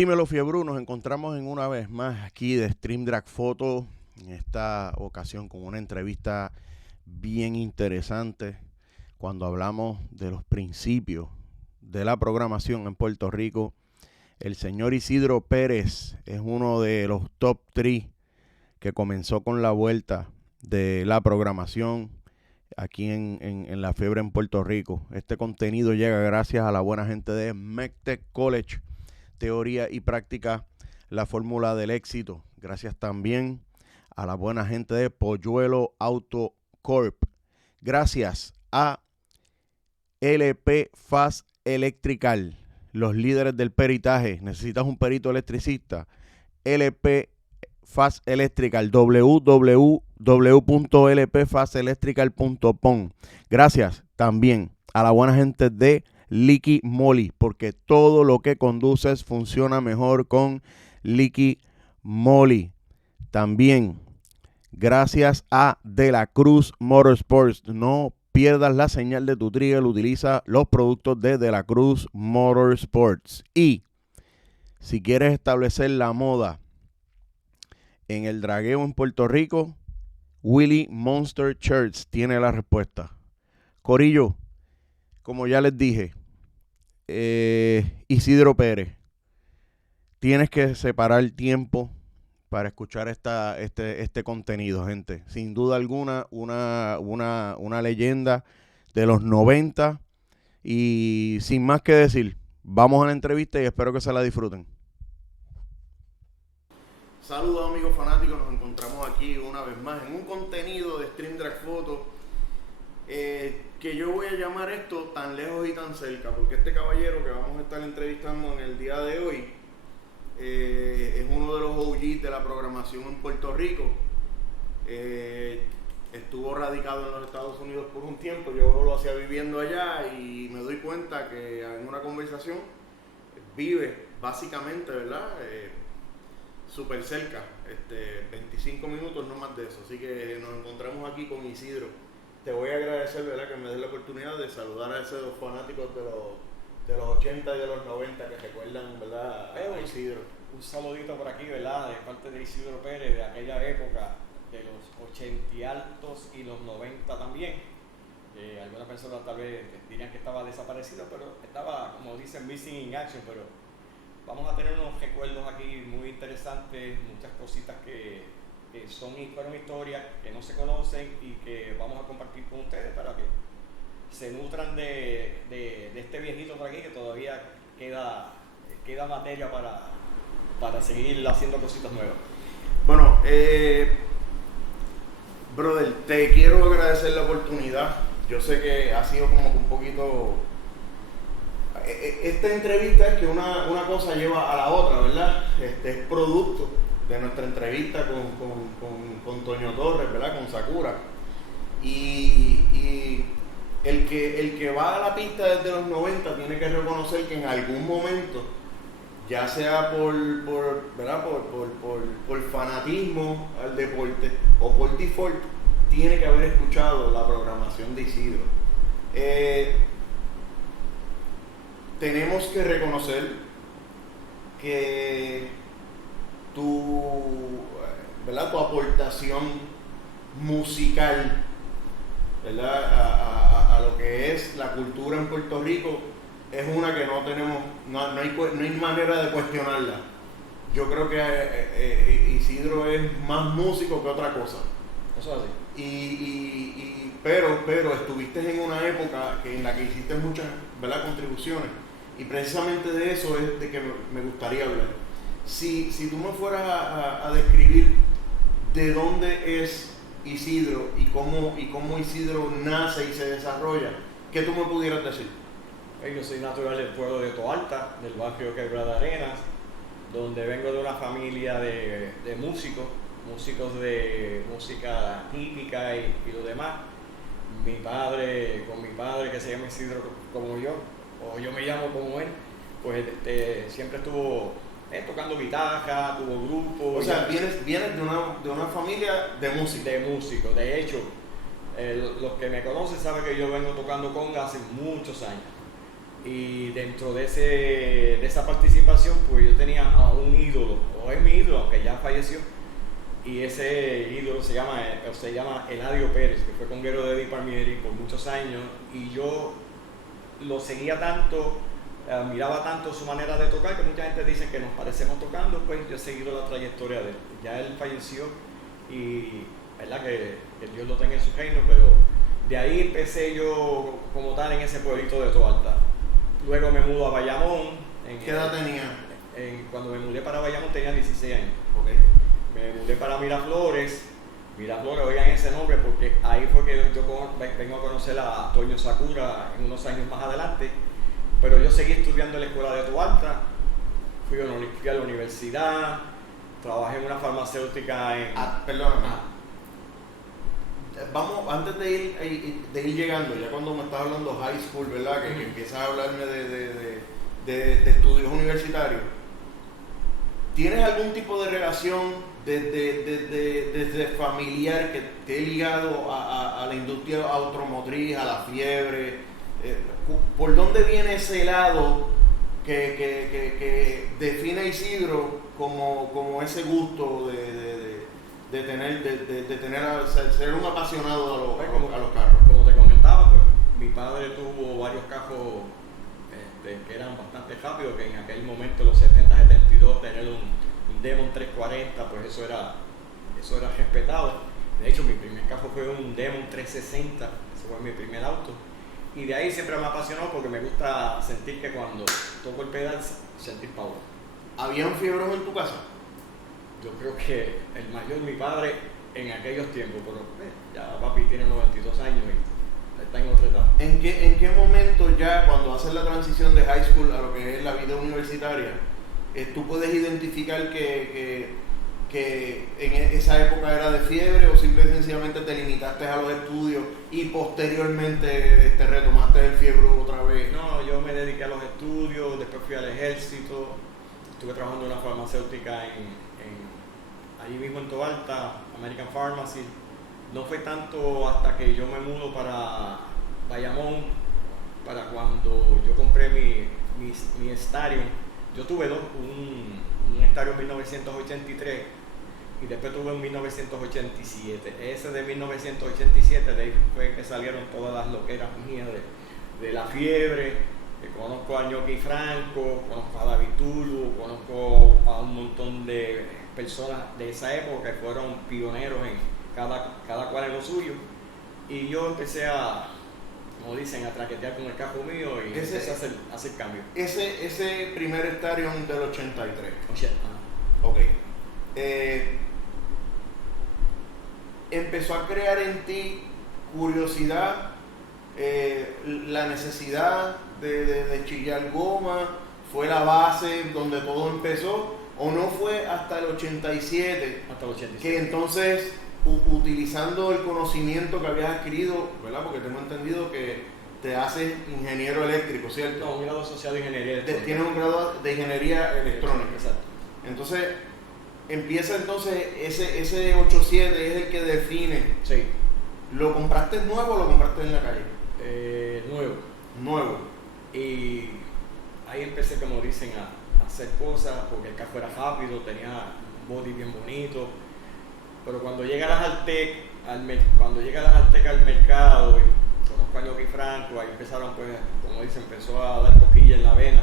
Dímelo, Fiebru, nos encontramos en una vez más aquí de Stream Drag Photo, en esta ocasión con una entrevista bien interesante cuando hablamos de los principios de la programación en Puerto Rico. El señor Isidro Pérez es uno de los top 3 que comenzó con la vuelta de la programación aquí en La Fiebre en Puerto Rico. Este contenido llega gracias a la buena gente de MECTEC College, teoría y práctica, la fórmula del éxito. Gracias también a la buena gente de Polluelo Auto Corp. Gracias a LP Fast Electrical, los líderes del peritaje. ¿Necesitas un perito electricista? LP Fast Electrical, www.lpfastelectrical.com. Gracias también a la buena gente de Liqui Moly, porque todo lo que conduces funciona mejor con Liqui Moly. También gracias a De la Cruz Motorsports. No pierdas la señal de tu trigger, utiliza los productos de la Cruz Motorsports. Y si quieres establecer la moda en el dragueo en Puerto Rico, Willie Monster Shirts tiene la respuesta. Corillo, como ya les dije, Isidro Pérez, tienes que separar tiempo para escuchar este contenido, gente. Sin duda alguna, una leyenda de los 90. Y sin más que decir, vamos a la entrevista y espero que se la disfruten. Saludos, amigos fanáticos, nos encontramos aquí una vez más en un contenido de Stream Drag Photo, que yo voy a llamar esto tan lejos y tan cerca, porque este caballero que vamos a estar entrevistando en el día de hoy es uno de los OGs de la programación en Puerto Rico. Estuvo radicado en los Estados Unidos por un tiempo, yo lo hacía viviendo allá y me doy cuenta que en una conversación vive básicamente, ¿verdad? Súper cerca, 25 minutos, no más de eso. Así que nos encontramos aquí con Isidro. Te voy a agradecer, ¿verdad?, que me des la oportunidad de saludar a esos fanáticos de los 80 y de los 90 que recuerdan, ¿verdad?, a Isidro. Un saludito por aquí, ¿verdad?, de parte de Isidro Pérez, de aquella época, de los 80 y altos y los 90 también. Algunas personas tal vez dirían que estaba desaparecido, pero estaba, como dicen, missing in action, pero vamos a tener unos recuerdos aquí muy interesantes, muchas cositas que fueron historias que no se conocen y que vamos a compartir con ustedes para que se nutran de este viejito por aquí que todavía queda materia para seguir haciendo cositas nuevas. Bueno, brother, te quiero agradecer la oportunidad. Yo sé que ha sido como que un poquito... Esta entrevista es que una cosa lleva a la otra, ¿verdad? Es producto de nuestra entrevista con Toño Torres, ¿verdad? Con Sakura. Y el que va a la pista desde los 90 tiene que reconocer que en algún momento, ya sea ¿verdad?, por fanatismo al deporte o por default, tiene que haber escuchado la programación de Isidro. Tenemos que reconocer que ¿verdad?, tu aportación musical, ¿verdad?, a lo que es la cultura en Puerto Rico es una que no hay manera de cuestionarla. Yo creo que Isidro es más músico que otra cosa. Eso es así. Pero estuviste en una época en la que hiciste muchas, ¿verdad?, contribuciones, y precisamente de eso es de que me gustaría hablar. Si tú me fueras a describir de dónde es Isidro y cómo Isidro nace y se desarrolla, ¿qué tú me pudieras decir? Yo soy natural del pueblo de Toalta, del barrio Quebrada Arenas, donde vengo de una familia de músicos de música típica y lo demás. Con mi padre que se llama Isidro como yo, o yo me llamo como él, pues siempre estuvo tocando guitarra, tuvo grupos. O sea, vienes de una familia de músicos. De músicos. De hecho, los que me conocen saben que yo vengo tocando conga hace muchos años. Y dentro de esa participación, pues yo tenía a un ídolo, o es mi ídolo, aunque ya falleció. Y ese ídolo se llama Eladio Pérez, que fue conguero de Eddie Palmieri por muchos años. Y yo lo seguía tanto, miraba tanto su manera de tocar, que mucha gente dice que nos parecemos tocando. Pues yo he seguido la trayectoria de él. Ya él falleció y verdad que Dios lo tenga en su reino, pero de ahí empecé yo como tal en ese pueblito de Toalta. Luego me mudo a Bayamón. ¿Qué edad tenía? Cuando me mudé para Bayamón tenía 16 años. Okay. Me mudé para Miraflores. Miraflores, oigan ese nombre porque ahí fue que yo vengo a conocer a Toño Sakura en unos años más adelante. Pero yo seguí estudiando en la escuela de Toalta. Fui a la universidad. Trabajé en una farmacéutica en... Perdóname. Vamos, antes de ir llegando, ya cuando me estás hablando high school, ¿verdad? Que empiezas a hablarme de estudios universitarios. ¿Tienes algún tipo de relación desde familiar que te he ligado a la industria automotriz, a la fiebre? ¿Por dónde viene ese lado que define a Isidro como ese gusto de ser un apasionado a los carros? Como te comentaba, pues mi padre tuvo varios carros que eran bastante rápidos, que en aquel momento, en los 70, 72, tener un Demon 340, pues eso era respetado. De hecho, mi primer carro fue un Demon 360, ese fue mi primer auto. Y de ahí siempre me apasionó porque me gusta sentir que cuando toco el pedal, sentir power. ¿Habían fiebros en tu casa? Yo creo que el mayor, mi padre, en aquellos tiempos, pero ya papi tiene 92 años y está en otra etapa. ¿En qué momento ya, cuando haces la transición de high school a lo que es la vida universitaria, tú puedes identificar que en esa época era de fiebre o simple y sencillamente te limitaste a los estudios y posteriormente retomaste el fiebre otra vez? No, yo me dediqué a los estudios, después fui al ejército, estuve trabajando en una farmacéutica allí mismo en Toalta, American Pharmacy. No fue tanto hasta que yo me mudo para Bayamón, para cuando yo compré mi Starion. Yo tuve un Starion 1983 y después tuve un 1987. Ese de 1987, de ahí fue que salieron todas las loqueras mías de la fiebre. Conozco a Ñoqui Franco, conozco a David Tulu, conozco a un montón de personas de esa época que fueron pioneros en cada cual en lo suyo. Y yo empecé como dicen, a traquetear con el carro mío y empecé a hacer cambios. Ese primer Starion del 83. Ok. Empezó a crear en ti curiosidad, la necesidad de chillar goma, fue la base donde todo empezó, o no fue hasta el 87, que entonces utilizando el conocimiento que habías adquirido, ¿verdad? Porque tengo entendido que te haces ingeniero eléctrico, ¿cierto? No, un grado asociado de ingeniería electrónica. Tienes un grado de ingeniería electrónica. Exacto. Entonces, empieza ese 87 es el que define. Sí. ¿Lo compraste nuevo o lo compraste en la calle? Nuevo. Y ahí empecé, como dicen, a hacer cosas, porque el carro era rápido, tenía un body bien bonito. Pero cuando llega las Altec al mercado, y conozco a Ñoqui Franco, ahí empezaron, pues, como dicen, empezó a dar cosquilla en la vena.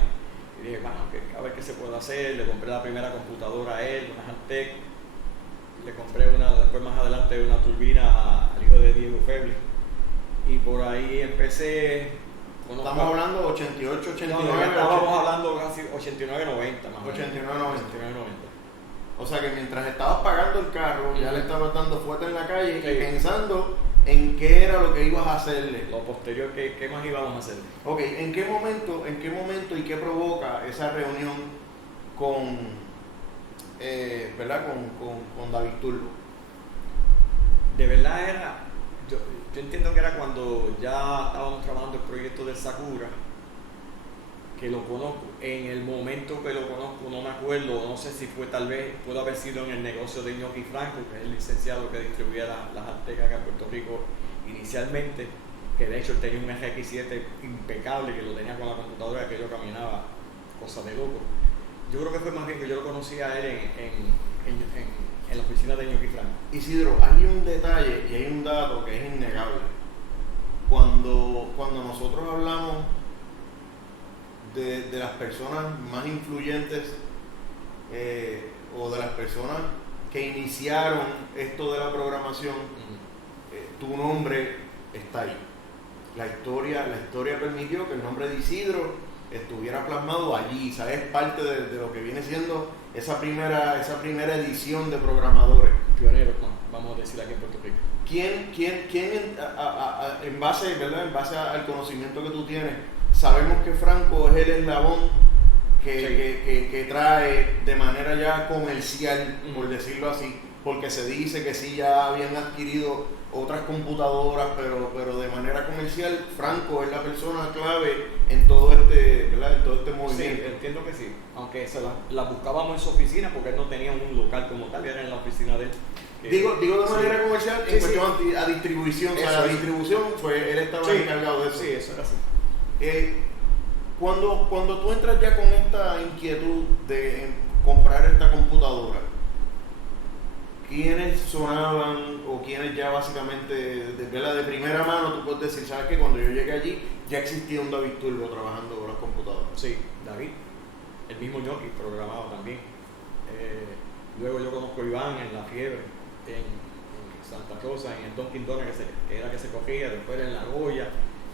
Y dije, bueno, a ver qué se puede hacer. Le compré la primera computadora a él, una Altec. Le compré después más adelante una turbina al hijo de Diego Feble. Y por ahí empecé. Estamos hablando de 88, 89. No, estábamos hablando casi 89, 90 más o menos. 89, 90. 89, 90. O sea que mientras estabas pagando el carro, ya le estabas dando fuerte en la calle Sí. y pensando en qué era lo que ibas a hacerle. Lo posterior, ¿qué más íbamos a hacer? Ok, ¿en qué momento y qué provoca esa reunión con, ¿verdad? Con David Turbo? De verdad yo entiendo que era cuando ya estábamos trabajando el proyecto del Sakura, que lo conozco. En el momento que lo conozco no me acuerdo, no sé si fue, tal vez pudo haber sido en el negocio de Ñoqui Franco, que es el licenciado que distribuía las Altec acá en Puerto Rico inicialmente. que de hecho él tenía un RX7 impecable, que lo tenía con la computadora, que yo caminaba, cosa de loco. Yo creo que fue más bien que yo lo conocí a él en la oficina de Ñoqui Franco. Isidro, hay un detalle y hay un dato que es innegable. Cuando nosotros hablamos de las personas más influyentes o de las personas que iniciaron esto de la programación, tu nombre está ahí. La historia permitió que el nombre de Isidro estuviera plasmado allí, ¿sabes? Es parte de lo que viene siendo esa primera edición de programadores. Pioneros, vamos a decir aquí en Puerto Rico. ¿Quién en base, ¿verdad? En base al conocimiento que tú tienes, sabemos que Franco es el eslabón que trae de manera ya comercial, por decirlo así, porque se dice que sí ya habían adquirido otras computadoras, pero de manera comercial, Franco es la persona clave en todo ¿verdad? En todo este movimiento. Sí, entiendo que sí, aunque la buscábamos en su oficina porque él no tenía un local como tal, era en la oficina de él. Digo de manera comercial, en cuestión a distribución, o sea, la distribución él estaba encargado de eso. Sí, eso era así. Cuando tú entras ya con esta inquietud de comprar esta computadora, ¿quiénes sonaban o quiénes ya básicamente de primera mano tú puedes decir, sabes que cuando yo llegué allí ya existía un David Turbo trabajando con las computadoras? Sí, David, el mismo Ñoqui programaba también. Luego yo conozco a Iván en La Fiebre, en Santa Rosa, en el Dunkin' Donuts que era que se cogía, después era en La Goya,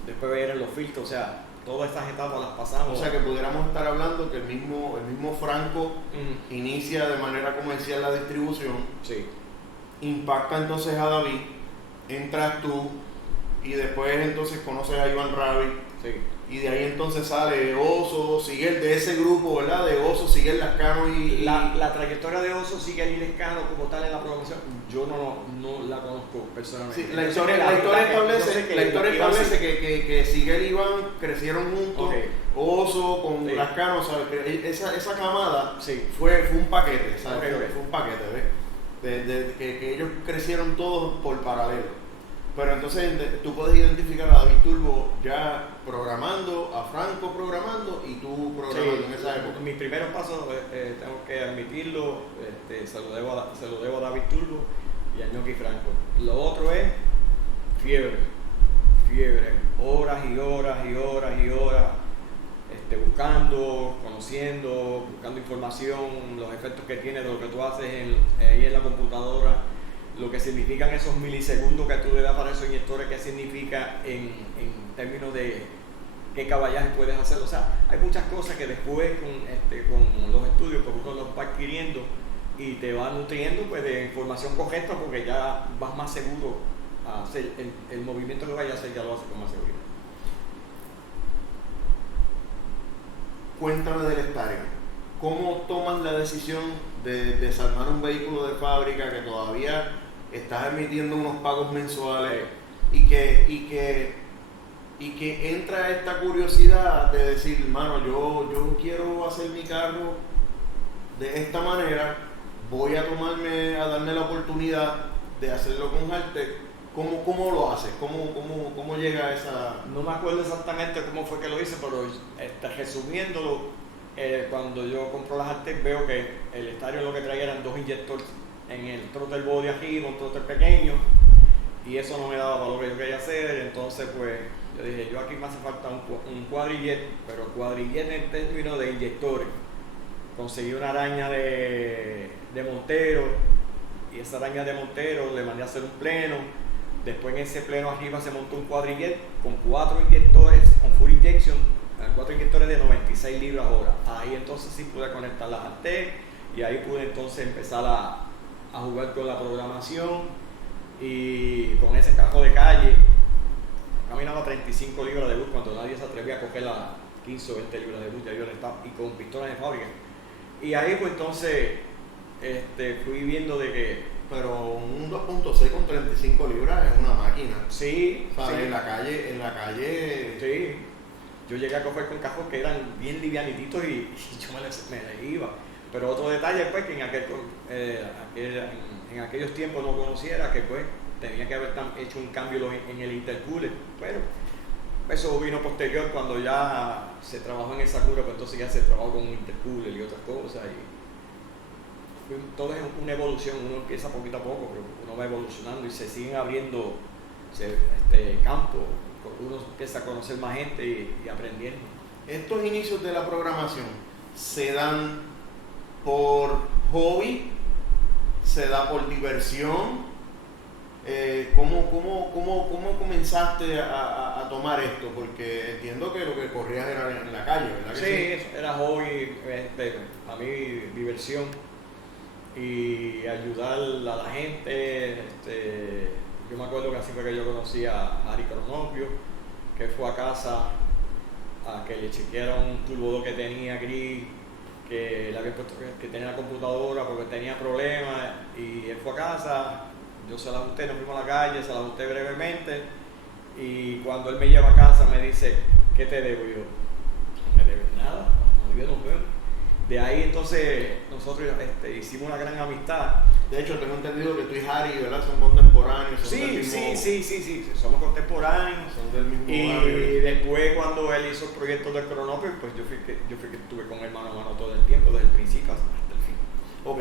después eran los filtros, o sea, todas estas etapas las pasamos. O sea que pudiéramos estar hablando que el mismo Franco inicia de manera comercial la distribución, sí. Impacta entonces a David, entras tú y después entonces conoces a Iván Ravi, sí. Y de ahí entonces sale Oso, Siguel, de ese grupo, ¿verdad? De Oso, Siguel, Lascano y... La trayectoria de Oso, Siguel y Lascano como tal en la programación, yo no la conozco personalmente. Sí, la historia establece que Siguel y Iván crecieron juntos, okay. Oso con Lascano, ¿sabes? Esa camada fue un paquete, ¿sabes? Okay. Fue un paquete, ¿ves? Que ellos crecieron todos por paralelo. Pero entonces tú puedes identificar a David Turbo ya programando, a Franco programando y tú programando en esa época. Mis primeros pasos, tengo que admitirlo, se lo debo a David Turbo y a Ñoqui Franco. Lo otro es fiebre, horas y horas, buscando, conociendo, buscando información, los efectos que tiene de lo que tú haces ahí en la computadora. Lo que significan esos milisegundos que tú le das para esos inyectores, qué significa en términos de qué caballaje puedes hacer. O sea, hay muchas cosas que después con los estudios pues uno los va adquiriendo y te va nutriendo pues de información correcta, porque ya vas más seguro a hacer el movimiento que vayas a hacer, ya lo haces con más seguridad. Cuéntame del estadio. ¿Cómo tomas la decisión de desarmar un vehículo de fábrica que todavía estás emitiendo unos pagos mensuales y que entra esta curiosidad de decir, hermano, yo quiero hacer mi carro de esta manera, voy a darme la oportunidad de hacerlo con Haltech? ¿Cómo lo haces? ¿Cómo llega a esa...? No me acuerdo exactamente cómo fue que lo hice, pero resumiéndolo, cuando yo compro las Haltech veo que el estadio lo que traía eran 2 inyectores en el throttle body arriba, un throttle pequeño, y eso no me daba para lo que yo quería hacer. Entonces pues yo dije, yo aquí me hace falta un quadrillet, pero quadrillet en términos de inyectores. Conseguí una araña de Montero, y esa araña de Montero le mandé a hacer un pleno. Después en ese pleno arriba se montó un quadrillet con 4 inyectores, con full injection, 4 inyectores de 96 libras hora. Ahí entonces sí pude conectar las Haltech y ahí pude entonces empezar a jugar con la programación, y con ese carro de calle caminaba 35 libras de luz cuando nadie se atrevía a coger las 15 o 20 libras de luz, ya yo le estaba, y con pistolas de fábrica. Y ahí pues entonces fui viendo de que... Pero un 2.6 con 35 libras es una máquina. Sí, o sea, sí. En la calle... Sí. Yo llegué a coger con cajos que eran bien livianititos y yo me les iba. Pero otro detalle pues que en aquellos tiempos no conociera, que pues tenía que haber hecho un cambio en el intercooler, pero eso vino posterior cuando ya se trabajó en esa cura, pues entonces ya se trabajó con un intercooler y otras cosas. Y todo es una evolución, uno empieza poquito a poco, pero uno va evolucionando y se siguen abriendo campos, uno empieza a conocer más gente y aprendiendo. Estos inicios de la programación se dan por hobby, se da por diversión. ¿Cómo comenzaste a tomar esto? Porque entiendo que lo que corrías era en la calle, ¿verdad? Que sí, era hobby, a mí diversión y ayudar a la gente. Yo me acuerdo que así fue que yo conocí a Ari Cronopio, que fue a casa a que le chequearon un turbodor que tenía gris, que le había puesto que tenía la computadora porque tenía problemas, y él fue a casa. Yo se la ajusté, nos fuimos a la calle, se la ajusté brevemente, y cuando él me lleva a casa me dice, ¿qué te debo? Yo, no me debes nada, yo no veo. De ahí entonces nosotros hicimos una gran amistad. De hecho, tengo entendido que tú y Harry, ¿verdad? Son contemporáneos. Son del mismo... sí, somos contemporáneos. Son del mismo y barrio. Después cuando él hizo el proyecto del Cronopio, pues yo fui que estuve con él mano a mano todo el tiempo, desde el principio hasta el fin. Ok.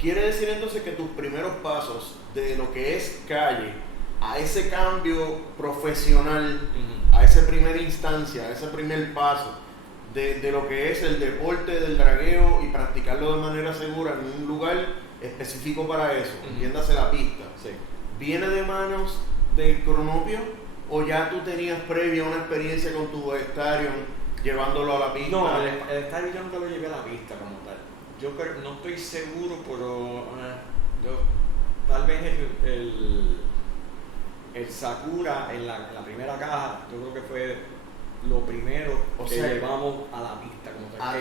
Quiere decir entonces que tus primeros pasos de lo que es calle a ese cambio profesional, a esa primera instancia, a ese primer paso de lo que es el deporte del dragueo y practicarlo de manera segura en un lugar específico para eso, entiéndase la pista, sí. ¿Viene de manos del Cronopio o ya tú tenías previa una experiencia con tu Starion llevándolo a la pista? No, el Starion yo nunca lo llevé a la pista como tal. Yo no estoy seguro, pero tal vez el Sakura en la primera caja, yo creo que fue lo primero llevamos a la pista. Como tal,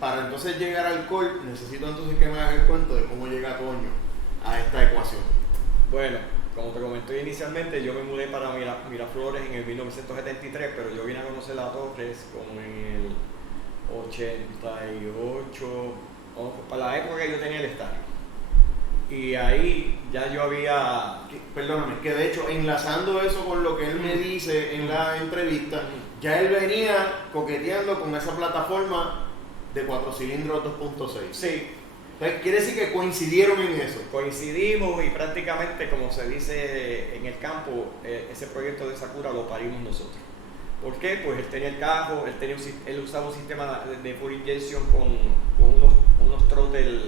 para entonces llegar al core, necesito entonces que me hagas el cuento de cómo llega Toño a esta ecuación. Bueno, como te comenté inicialmente, yo me mudé para Miraflores en el 1973, pero yo vine a conocer la Torres como en el 88, para la época que yo tenía el estadio. Y ahí ya yo había... Perdóname, que de hecho, enlazando eso con lo que él me dice en la entrevista, ya él venía coqueteando con esa plataforma de 4 cilindros 2.6. Sí. Entonces, quiere decir que coincidieron en eso. Coincidimos y prácticamente, como se dice en el campo, ese proyecto de Sakura lo parimos nosotros. ¿Por qué? Pues él tenía el carro, él usaba un sistema de full injection con unos trottles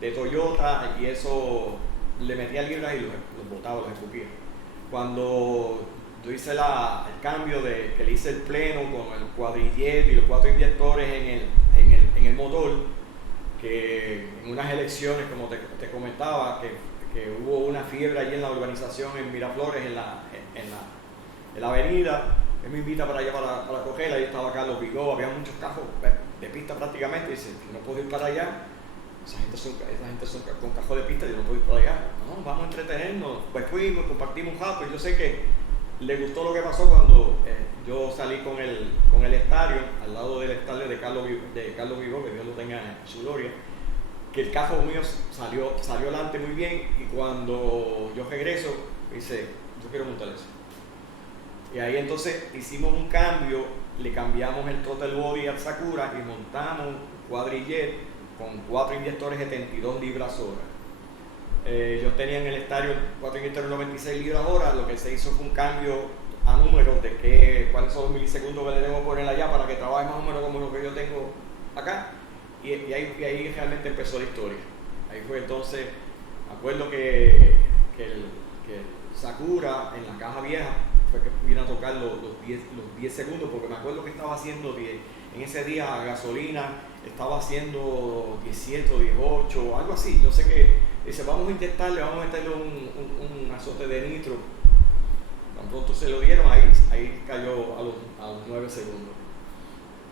de Toyota, y eso le metía libras y los botaba, los escupía. Cuando yo hice el cambio que le hice el pleno con el cuadrillet y los 4 inyectores en el motor, que en unas elecciones, como te comentaba, que hubo una fiebre allí en la urbanización en Miraflores, en la avenida, él me invita para allá para cogerla. Ahí estaba Carlos Vigó, había muchos cajos de pista prácticamente, y dice, no puedo ir para allá, esa gente son con cajos de pista, yo no puedo ir para allá. No, vamos a entretenernos. Pues fuimos, compartimos un rato, y yo sé que le gustó lo que pasó cuando yo salí con el estadio, al lado del estadio de Carlos Vigó, que Dios lo tenga en su gloria, que el carro mío salió adelante muy bien, y cuando yo regreso, dice, yo quiero montar eso. Y ahí entonces hicimos un cambio, le cambiamos el throttle body al Sakura y montamos un quadrillet con 4 inyectores de 72 libras hora. Yo tenía en el estadio 4 inyectores de 96 libras hora. Lo que se hizo fue un cambio a números de cuáles son los milisegundos que le debo poner allá para que trabaje más o menos como lo que yo tengo acá. Y ahí realmente empezó la historia. Ahí fue entonces, me acuerdo que el Sakura en la caja vieja fue que vino a tocar los 10 segundos, porque me acuerdo que estaba haciendo en ese día gasolina, estaba haciendo 17 o 18, algo así. Yo sé que dice, vamos a intentarle, vamos a meterle un azote de nitro. Tan pronto se lo dieron, ahí cayó a los 9 segundos.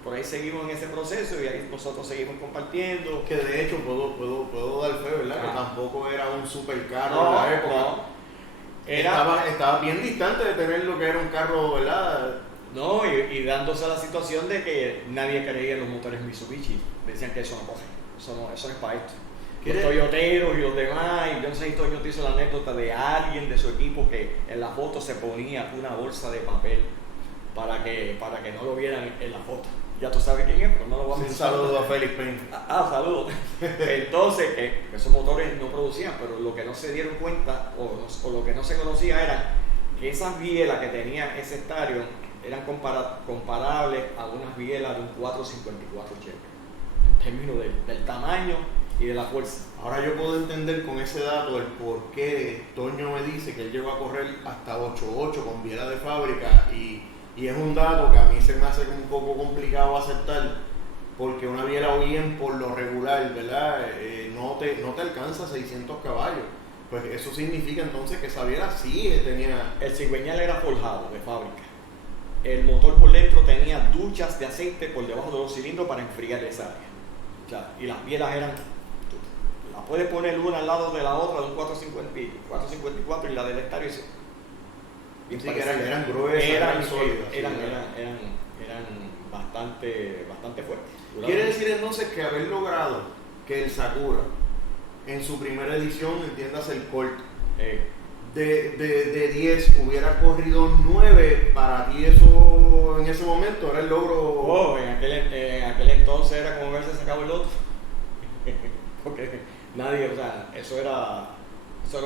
Por ahí seguimos en ese proceso y ahí nosotros seguimos compartiendo. Que de hecho puedo dar fe, ¿verdad? Que tampoco era un supercarro en la época. No. Estaba bien distante de tener lo que era un carro, ¿verdad? No, y dándose la situación de que nadie creía en los motores Mitsubishi. Decían que eso no coge, eso no es para esto. los toyoteros y los demás, y yo no sé si Toño te hizo la anécdota de alguien de su equipo que en la foto se ponía una bolsa de papel para que no lo vieran en la foto. Ya tú sabes quién es, pero no lo voy a mencionar. Un saludo a Félix Peña. Saludos. Entonces, que esos motores no producían, pero lo que no se dieron cuenta, o lo que no se conocía era que esas bielas que tenía ese Starion eran comparables a unas bielas de un 454 Chevy, en términos del tamaño y de la fuerza. Ahora yo puedo entender con ese dato el por qué Toño me dice que él llegó a correr hasta 8.8 con biela de fábrica, y es un dato que a mí se me hace un poco complicado aceptar, porque una biela bien por lo regular, ¿verdad? No te alcanza 600 caballos. Pues eso significa entonces que esa biela sí tenía... El cigüeñal era forjado de fábrica. El motor por dentro tenía duchas de aceite por debajo de los cilindros para enfriar esa área. O sea, y las bielas eran... La puedes poner una al lado de la otra de un 454 y la del Starion. Sí, que eran gruesas, eran sólidas. Eran bastante fuertes. Quiere decir entonces que haber logrado que el Sakura en su primera edición, entiéndase el Colt, de 10 hubiera corrido 9, para ti eso en ese momento era el logro. En aquel entonces era como verse sacado el otro. Porque nadie, o sea, eso era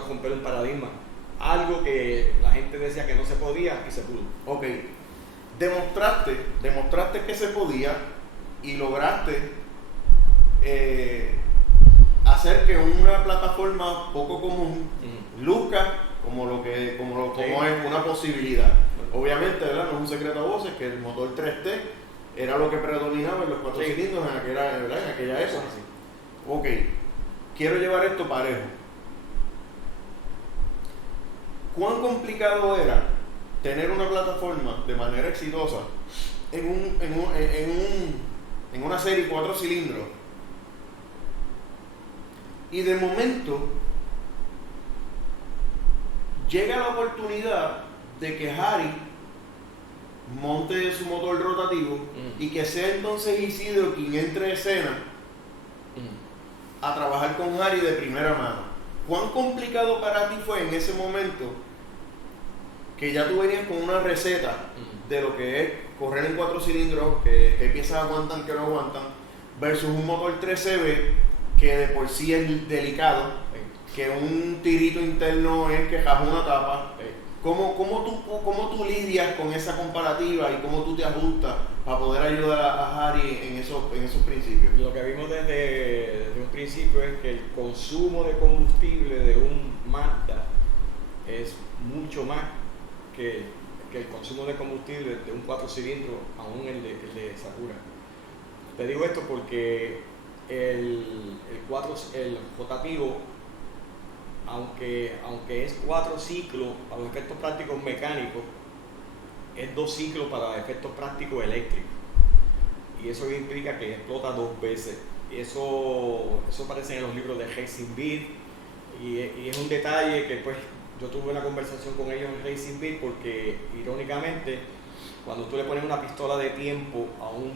romper un paradigma. Algo que la gente decía que no se podía y se pudo. Ok, demostraste que se podía y lograste hacer que una plataforma poco común luzca como es una posibilidad. Obviamente, ¿verdad? No es un secreto a voces que el motor 3T era lo que predominaba en los 4 cilindros en aquella época. Ok, quiero llevar esto parejo. ¿Cuán complicado era tener una plataforma de manera exitosa en una serie 4 cilindros? Y de momento llega la oportunidad de que Harry monte su motor rotativo y que sea entonces Isidro quien entre a escena a trabajar con Harry de primera mano. ¿Cuán complicado para ti fue en ese momento que ya tú venías con una receta de lo que es correr en 4 cilindros, que piezas aguantan, que no aguantan, versus un motor 3CB que de por sí es delicado, que un tirito interno es que jaja una tapa? ¿Cómo tú lidias con esa comparativa y cómo tú te ajustas para poder ayudar a Harry en esos principios? Lo que vimos desde un principio es que el consumo de combustible de un Mazda es mucho más que el consumo de combustible de un 4 cilindros, aún el de Sakura. Te digo esto porque el rotativo, aunque es 4 ciclos para los efectos prácticos mecánicos, es 2 ciclos para efectos prácticos eléctricos, y eso implica que explota 2 veces. Eso aparece en los libros de Racing Beat, y es un detalle que pues yo tuve una conversación con ellos en Racing Beat, porque irónicamente cuando tú le pones una pistola de tiempo a un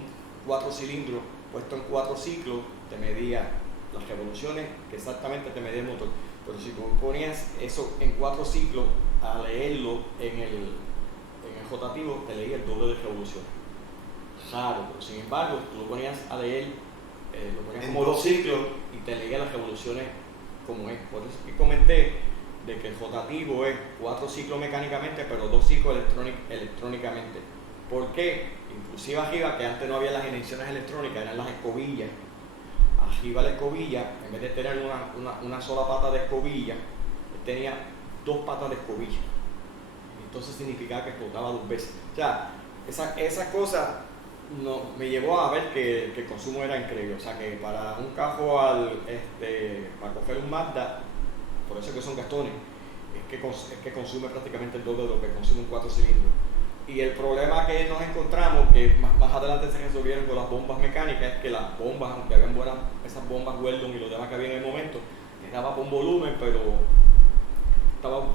4 cilindros puesto en 4 ciclos, te medía las revoluciones que exactamente te medía el motor. Pero si tú ponías eso en 4 ciclos, a leerlo en el rotativo, te leía el doble de revoluciones. Raro, pero sin embargo, tú lo ponías a leer, lo ponías como 2 ciclos y te leía las revoluciones como es. Por eso que comenté de que el rotativo es 4 ciclos mecánicamente, pero 2 ciclos electrónicamente. ¿Por qué? Inclusive arriba, que antes no había las inyecciones electrónicas, eran las escobillas. Arriba la escobilla, en vez de tener una sola pata de escobilla, tenía 2 patas de escobilla. Entonces significaba que explotaba 2 veces. O sea, esa cosa me llevó a ver que el consumo era increíble. O sea, que para un carro para coger un Mazda, por eso que son gastones, es que consume prácticamente el doble de lo que consume un 4 cilindros. Y el problema que nos encontramos, que más adelante se resolvieron con las bombas mecánicas, es que las bombas, aunque habían buenas, esas bombas Weldon y los demás que había en el momento, que daba con volumen, pero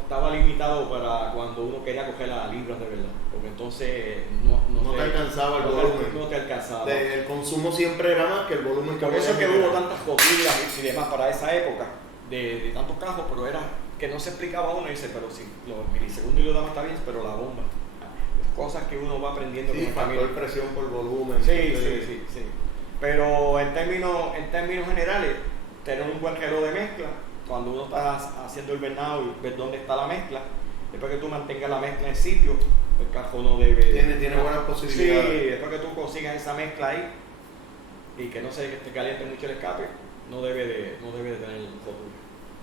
estaba limitado para cuando uno quería coger las libras de verdad, porque entonces no te alcanzaba el volumen. No te alcanzaba. El consumo siempre era más que el volumen que por eso que hubo tantas copias y demás para esa época de tantos cajos, pero era que no se explicaba uno y dice, pero sí, los milisegundos y lo demás está bien, pero la bomba. Cosas que uno va aprendiendo. Sí, factor presión por volumen. Sí. Pero en términos generales, tener un buen reloj de mezcla, cuando uno está haciendo el vernado y ver dónde está la mezcla, después que tú mantengas la mezcla en sitio, el cajón no debe... Tiene buenas posibilidades. Sí, después que tú consigas esa mezcla ahí y que no se te caliente mucho el escape, no debe de tener futuro.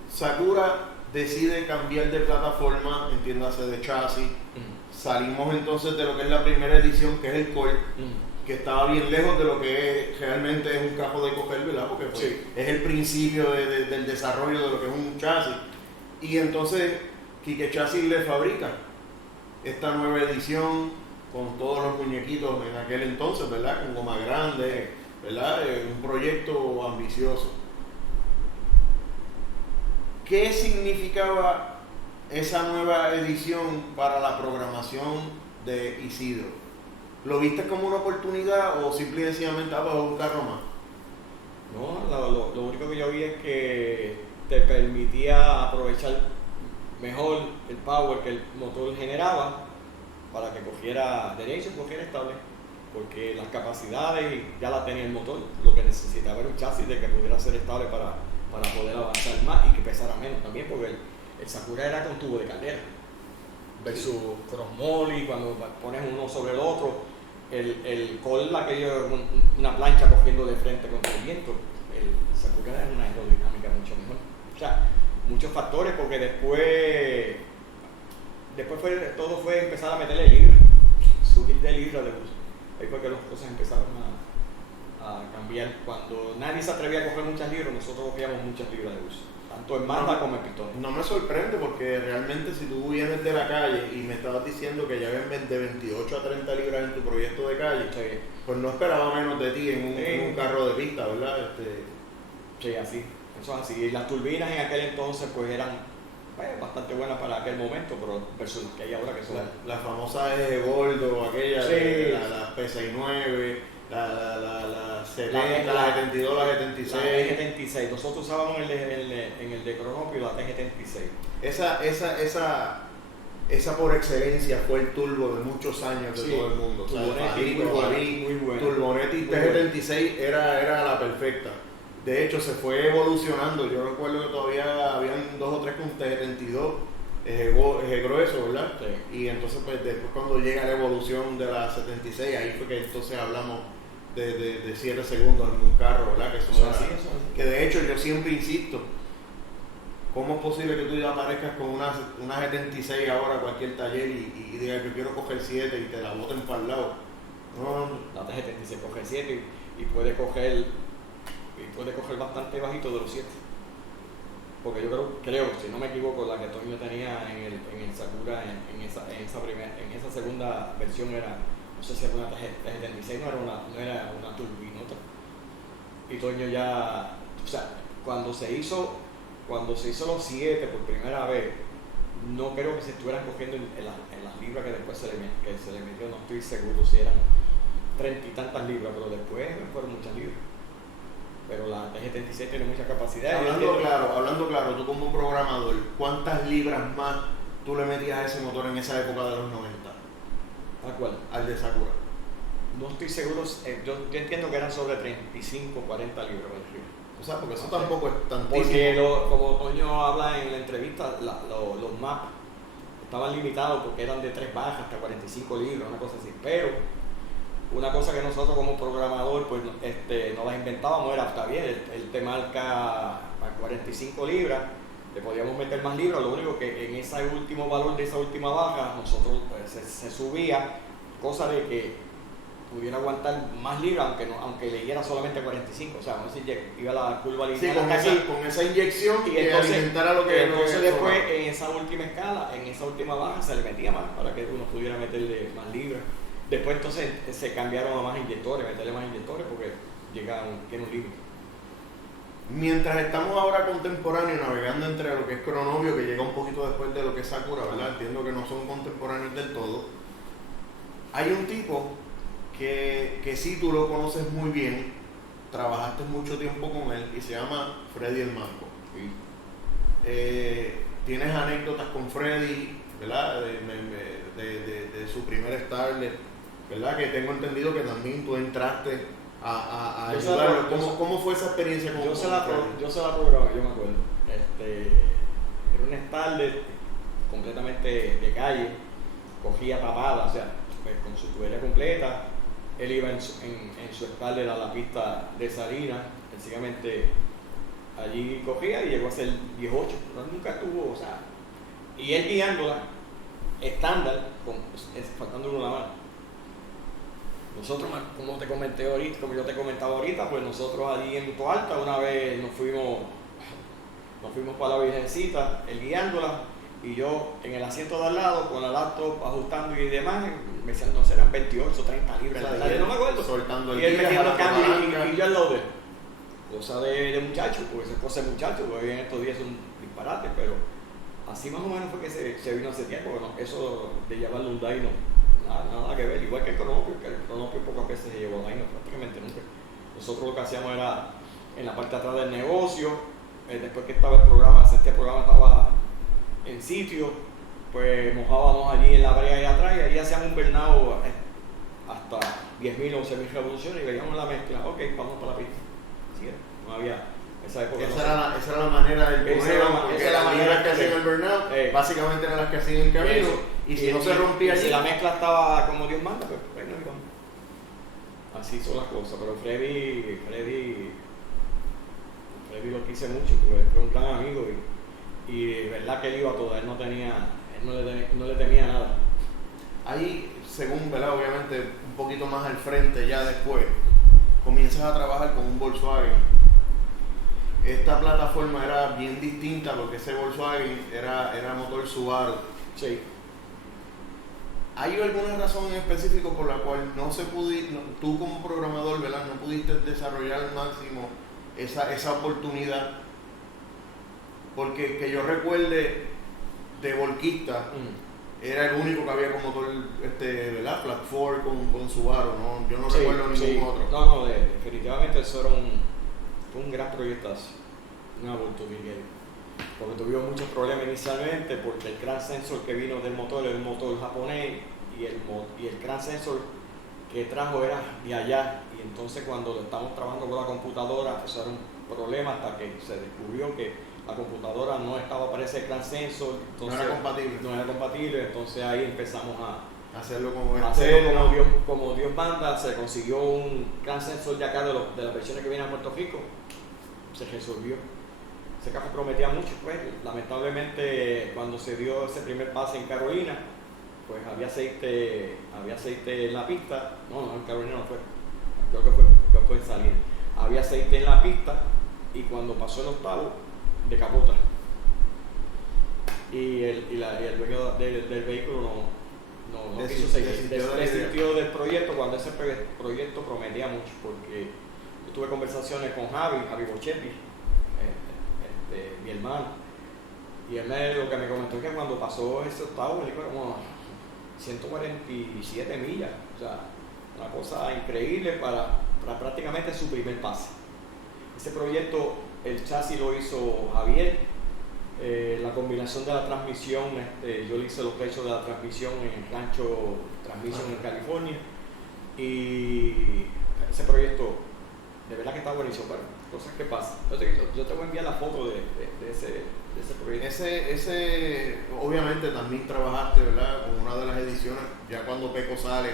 Sakura decide cambiar de plataforma, entiéndase de chasis. Salimos entonces de lo que es la primera edición, que es el Colt, que estaba bien lejos de lo que realmente es un cajo de coger, ¿verdad? Porque es el principio del desarrollo de lo que es un chasis. Y entonces Quique Chasis le fabrica esta nueva edición con todos los muñequitos en aquel entonces, ¿verdad? Con goma grande, ¿verdad? Un proyecto ambicioso. ¿Qué significaba esa nueva edición para la programación de Isidro? ¿Lo viste como una oportunidad o simple y sencillamente un carro más? No, lo único que yo vi es que te permitía aprovechar mejor el power que el motor generaba para que cogiera derecho y cogiera estable, porque las capacidades ya las tenía el motor. Lo que necesitaba era un chasis de que pudiera ser estable para poder avanzar más y que pesara menos también, porque el Sakura era con tubo de caldera versus crossmolly, cuando pones uno sobre el otro. El Colt, aquello es una plancha cogiendo de frente contra el viento. El Sakura era una aerodinámica mucho mejor. O sea, muchos factores, porque después todo fue empezar a meterle libra, subir de libra de uso. Ahí fue que las cosas empezaron a cambiar. Cuando nadie se atrevía a coger muchas libras, nosotros cogíamos muchas libras de uso, tanto en Mazda como en pistola. No me sorprende, porque realmente si tú vienes de la calle y me estabas diciendo que ya ven de 28 a 30 libras en tu proyecto de calle, pues no esperaba menos de ti en un carro de pista, ¿verdad? Sí, así, eso es así. Y las turbinas en aquel entonces pues eran bastante buenas para aquel momento, pero versus las que hay ahora, que son la famosa Eje Gordo, aquella, la P69, la 70, la 72, la 76. La T76. Nosotros usábamos en el de Cronopio la T76. Esa por excelencia fue el turbo de muchos años de todo el mundo. Muy bueno. Turbonetti T76 era la perfecta. De hecho, se fue evolucionando. Yo recuerdo que todavía habían 2 o 3 con T72, eje grueso, ¿verdad? Sí. Y entonces, pues después cuando llega la evolución de la 76, ahí fue que entonces hablamos de 7 segundos en un carro, ¿verdad? Que de hecho yo siempre insisto, ¿cómo es posible que tú ya aparezcas con una 76 ahora a cualquier taller y digas que quiero coger 7 y te la boten para el lado? La T76 coge 7 y puede coger bastante bajito de los 7. Porque yo creo, si no me equivoco, la que Toño tenía en el Sakura en esa segunda versión era, no sé si era una T76, no era una turbinota. Y Toño ya, o sea, cuando se hizo los 7 por primera vez, no creo que se estuvieran cogiendo en las libras que después se le metió, no estoy seguro si eran 30 y tantas libras, pero después fueron muchas libras. Pero la T76 tiene mucha capacidad. Hablando claro, tú como un programador, ¿cuántas libras más tú le metías a ese motor en esa época de los 90? ¿A cuál? Al de Sakura. No estoy seguro, yo entiendo que eran sobre 35, 40 libras. O sea, porque eso tampoco es tantísimo. Porque como Toño habla en la entrevista, los maps estaban limitados porque eran de 3 bajas hasta 45 libras, una cosa así. Pero una cosa que nosotros como programador pues no las inventábamos era, está bien, él te marca a 45 libras, le podíamos meter más libras, lo único que en ese último valor de esa última baja nosotros pues, se subía, cosa de que pudiera aguantar más libras aunque le diera solamente 45, o sea, no sé si iba a la curva lineal. Sí, con esa inyección y entonces, alimentara lo que... Entonces después en esa última escala, en esa última baja se le metía más para que uno pudiera meterle más libras. Después entonces se cambiaron a más inyectores, meterle más inyectores porque tiene un límite. Mientras estamos ahora contemporáneos navegando entre lo que es Cronovio, que llega un poquito después de lo que es Sakura, ¿verdad? Entiendo que no son contemporáneos del todo. Hay un tipo que sí tú lo conoces muy bien, trabajaste mucho tiempo con él y se llama Freddy el Manco. Sí. Tienes anécdotas con Freddy, ¿verdad? De su primer Starlet, ¿verdad? Que tengo entendido que también tú entraste a ayudarlo. ¿Cómo fue esa experiencia con Freddy? Yo se la programé, yo me acuerdo. Era un Starlet completamente de calle, cogía papada, o sea, pues, con su tubería completa. Él iba en su Starlet a la pista de Salinas, sencillamente allí cogía y llegó a ser 18, pero nunca estuvo, o sea, y él guiándola estándar, faltándole una mano. Nosotros, como yo te comentaba ahorita, pues nosotros allí en Toalta una vez nos fuimos para la Virgencita, él guiándola, y yo en el asiento de al lado con la laptop ajustando y demás, me decían, no, eran 28, 30 libras, o sea, no me acuerdo. Soltando el y él guía, metiendo cambio y yo al lado de él. Cosa de muchachos, porque es cosa de muchachos, porque en estos días es un disparate, pero así más o menos fue que se vino hace tiempo. Bueno, eso de llevarlo un dyno, nada que ver, igual que el cronopio pocas veces se llevó dyno, prácticamente nunca. Nosotros lo que hacíamos era en la parte de atrás del negocio, después que estaba este programa estaba en sitio, pues mojábamos allí en la brea de atrás y allí hacíamos un bernado hasta 10.000 o 11.000 revoluciones y veíamos la mezcla. Ok, vamos para la pista. Así era, no había esa época. Esa era la manera del poneo, porque la manera que hacían el burnout, básicamente eran las que hacían el camino. Y si no se rompía allí. Si la mezcla estaba como Dios manda, pues no íbamos. Así son las cosas, pero Freddy lo quise mucho, porque fue un gran amigo y de verdad que él iba a todo, él no le temía nada. Ahí, según, ¿verdad? Obviamente un poquito más al frente ya después, comienzas a trabajar con un Volkswagen. Esta plataforma era bien distinta porque ese Volkswagen era motor Subaru. Sí. ¿Hay alguna razón en específico por la cual tú como programador, ¿verdad? No pudiste desarrollar al máximo esa oportunidad? Porque que yo recuerde de Volquista, era el único que había con motor, ¿verdad? Flat 4 con Subaru, ¿no? Yo no recuerdo ningún otro. No, definitivamente eso era fue un gran proyectazo, una oportunidad. Porque tuvimos muchos problemas inicialmente porque el crank sensor que vino del motor era un motor japonés y el crank sensor que trajo era de allá, y entonces cuando lo estamos trabajando con la computadora, eso era un problema hasta que se descubrió que la computadora no estaba para ese crank sensor, entonces no era compatible, entonces ahí empezamos a hacerlo como Dios manda. Se consiguió un crank sensor de acá de las versiones que vienen a Puerto Rico, se resolvió. Ese carro prometía mucho, pues lamentablemente cuando se dio ese primer pase en Carolina, pues había aceite en la pista. No, en Carolina no fue, creo que fue en Salinas. Había aceite en la pista y cuando pasó el octavo, decapota. Y el dueño del vehículo no quiso seguir. Desistió del proyecto cuando ese proyecto prometía mucho, porque yo tuve conversaciones con Javi Bochetti, mi hermano, y él lo que me comentó es que cuando pasó ese octavo, él fue como 147 millas, o sea, una cosa increíble para prácticamente su primer pase. Ese proyecto, el chasis lo hizo Javier, la combinación de la transmisión, yo le hice los techos de la transmisión en el rancho Transmission en California, y ese proyecto de verdad que está buenísimo, pero cosas que pasan. Yo te voy a enviar la foto de ese proyecto. Obviamente también trabajaste, ¿verdad? Con una de las ediciones, ya cuando Peco sale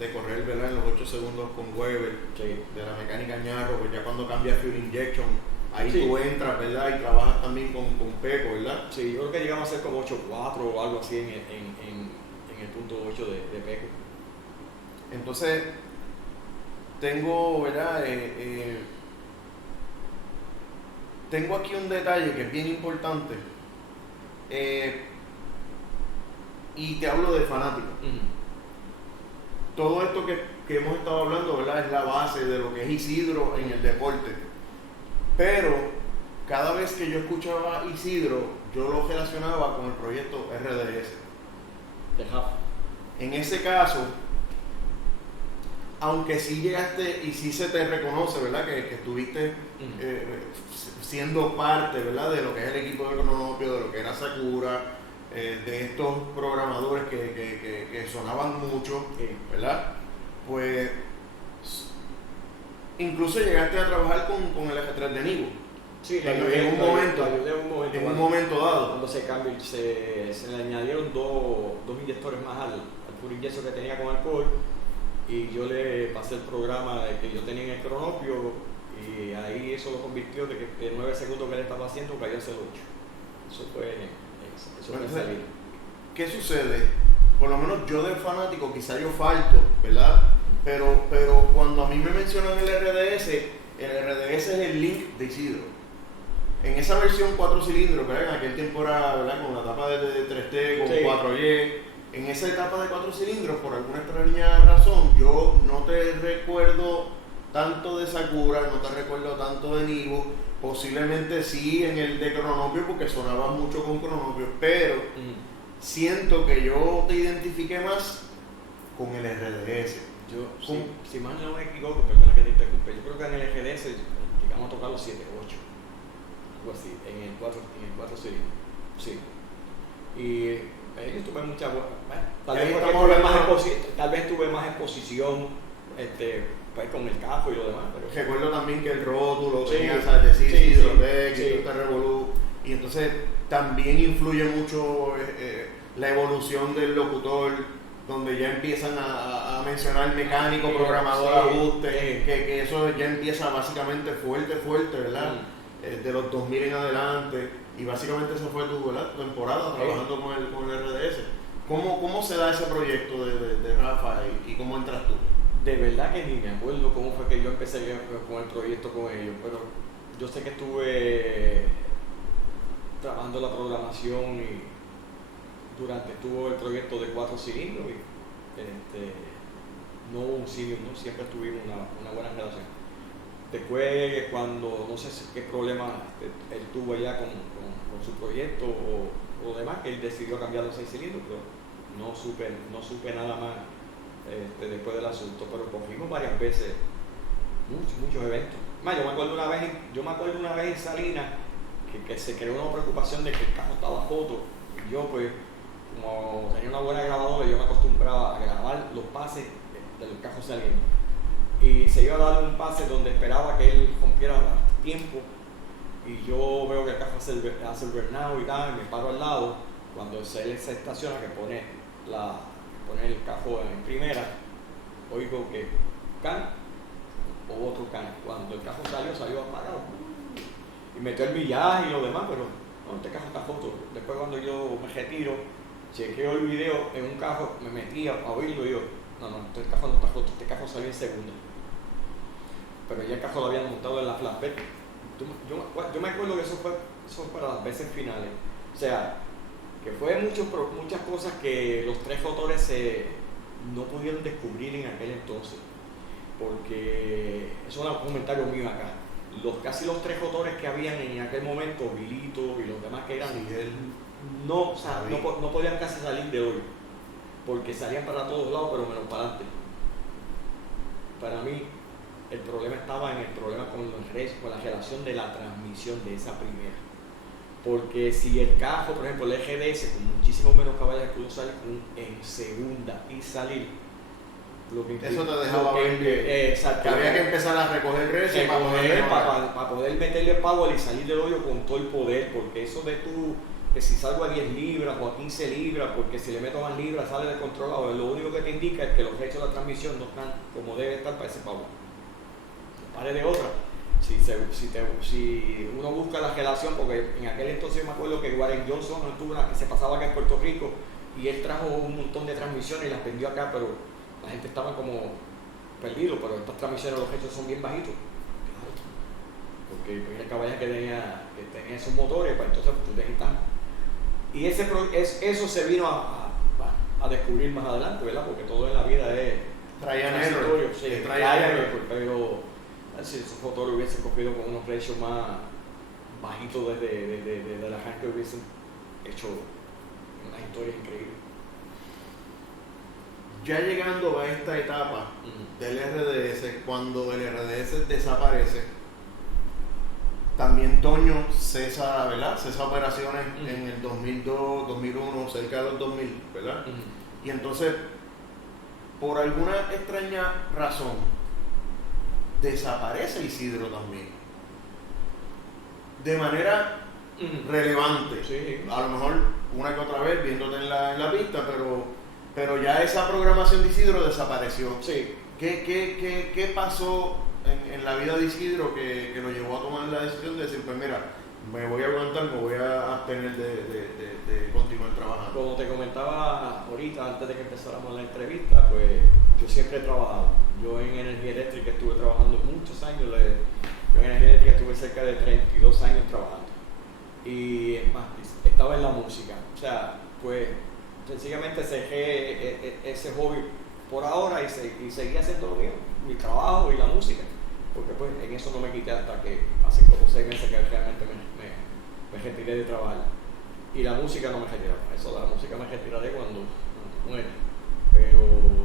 de correr, ¿verdad? En los 8 segundos con Weber, de la mecánica Ñarro, pues ya cuando cambia Fuel Injection, ahí tú entras, ¿verdad? Y trabajas también con Peco, ¿verdad? Sí, yo creo que llegamos a ser como 8.4 o algo así en el punto 8 de Peco. Entonces, tengo, ¿verdad? Tengo aquí un detalle que es bien importante, y te hablo de fanáticos. Todo esto que hemos estado hablando, ¿verdad? Es la base de lo que es Isidro en el deporte, Pero cada vez que yo escuchaba Isidro, yo lo relacionaba con el proyecto RDS. De Jafa. En ese caso, aunque sí llegaste y sí se te reconoce, ¿verdad? Que estuviste siendo parte, ¿verdad? De lo que es el equipo de Cronopio, de lo que era Sakura, de estos programadores que sonaban mucho, ¿verdad? Pues incluso llegaste a trabajar con el F3 de Nivo. Sí, en un momento dado. Cuando se cambió, se le añadieron dos inyectores más al puro inyecto que tenía con alcohol, y yo le pasé el programa que yo tenía en el Cronopio, y ahí eso lo convirtió de que de 9 segundos que él estaba haciendo cayó a hacer 8. Eso fue salir. ¿Qué sucede? Por lo menos yo de fanático, quizá yo falto, ¿verdad? Pero cuando a mí me mencionan el RDS es el link de Isidro. En esa versión 4 cilindros, ¿verdad? En aquel tiempo era, ¿verdad? Con la tapa de 3T, con 4Y. En esa etapa de 4 cilindros, por alguna extraña razón, yo no te recuerdo tanto de Sakura, no te recuerdo tanto de Nivo. Posiblemente sí en el de Cronopio, porque sonaba mucho con Cronopio, pero siento que yo te identifiqué más con el RDS. Yo, si mal no me equivoco, perdona que te interrumpa, yo creo que en el RDS llegamos a tocar los 7, 8, algo así, en el 4 cilindros. Sí. Y yo tuve mucha tal vez tuve más exposición pues, con el cajo y lo demás. Pero recuerdo también que el rótulo tenía Hidrotex, Revolú, y entonces también influye mucho la evolución del locutor, donde ya empiezan a mencionar mecánico, programador, ajuste, que eso ya empieza básicamente fuerte, ¿verdad? De los 2000 en adelante, y básicamente esa fue tu temporada trabajando con el RDS. ¿Cómo se da ese proyecto de Rafa y cómo entras tú? De verdad que ni me acuerdo cómo fue que yo empecé con el proyecto con ellos, pero yo sé que estuve trabajando la programación y durante estuvo el proyecto de 4 cilindros y no hubo un senior, ¿no? Siempre tuvimos una buena relación. Después, cuando no sé qué problema él tuvo allá con su proyecto o demás, que él decidió cambiar los 6 cilindros, pero no supe nada más después del asunto, pero cogimos varias veces muchos eventos. Más, yo me acuerdo una vez en Salinas que se creó una preocupación de que el carro estaba foto, y yo pues como tenía una buena grabadora, yo me acostumbraba a grabar los pases de los cajos saliendo, y se iba a dar un pase donde esperaba que él rompiera tiempo, y yo veo que el carro hace el burnout y tal, y me paro al lado cuando él se estaciona, que pone el carro en primera, oigo que can o otro can. Cuando el carro salió apagado y metió el millaje y lo demás, pero no, este carro está foto. Después, cuando yo me retiro, chequeo el video en un carro, me metí a oírlo y digo, no, este carro no está foto, este carro salió en segunda, pero ya el carro lo habían montado en la flatbed. Yo me acuerdo que eso fue para las veces finales, o sea, que fue muchas cosas que los 3 motores no pudieron descubrir en aquel entonces, porque eso es un comentario mío acá. Casi los 3 motores que habían en aquel momento, Vilito y los demás que eran, no podían casi salir de hoy, porque salían para todos lados, pero menos para adelante. Para mí, el problema estaba en el problema con la relación de la transmisión de esa primera. Porque si el carro, por ejemplo, el GDS con muchísimo menos caballos pudo salir en segunda y salir, eso te dejaba ver que había que empezar a recoger reces para poder meterle power y salir del hoyo con todo el poder, porque eso de que si salgo a 10 libras o a 15 libras, porque si le meto más libras sale descontrolado, lo único que te indica es que los hechos de la transmisión no están como debe estar para ese power. Pare de otra. Si uno busca la relación, porque en aquel entonces me acuerdo que Warren Johnson tuvo una que se pasaba acá en Puerto Rico y él trajo un montón de transmisiones y las vendió acá, pero la gente estaba como perdido, pero estas transmisiones los hechos son bien bajitos, porque el caballo que tenía esos motores, pues entonces tú necesitas, y eso se vino a descubrir más adelante, ¿verdad? Porque todo en la vida es trial and error, pero Si esos motores hubiesen cogido con unos ratios más bajitos desde la arranque, hubiesen hecho unas historias increíbles. Ya llegando a esta etapa del RDS, cuando el RDS desaparece, también Toño cesa, ¿verdad? Cesa operaciones en el 2002, 2001, cerca de los 2000, ¿verdad? Y entonces, por alguna extraña razón, desaparece Isidro también. De manera relevante. Sí. A lo mejor una que otra vez viéndote en la pista, pero ya esa programación de Isidro desapareció. Sí. ¿Qué pasó en la vida de Isidro que lo llevó a tomar la decisión de decir, pues mira, me voy a aguantar, me voy a abstener de continuar trabajando? Como te comentaba ahorita, antes de que empezáramos la entrevista, pues yo siempre he trabajado. Yo en energía eléctrica estuve trabajando muchos años. Yo en energía eléctrica estuve cerca de 32 años trabajando. Y es más, estaba en la música. O sea, pues sencillamente dejé ese hobby por ahora y seguí haciendo lo mío, mi trabajo y la música. Porque pues en eso no me quité hasta que hace como 6 meses que realmente me retiré de trabajar. Y la música no me retiraba. Eso de la música me retiraré cuando muera. Pero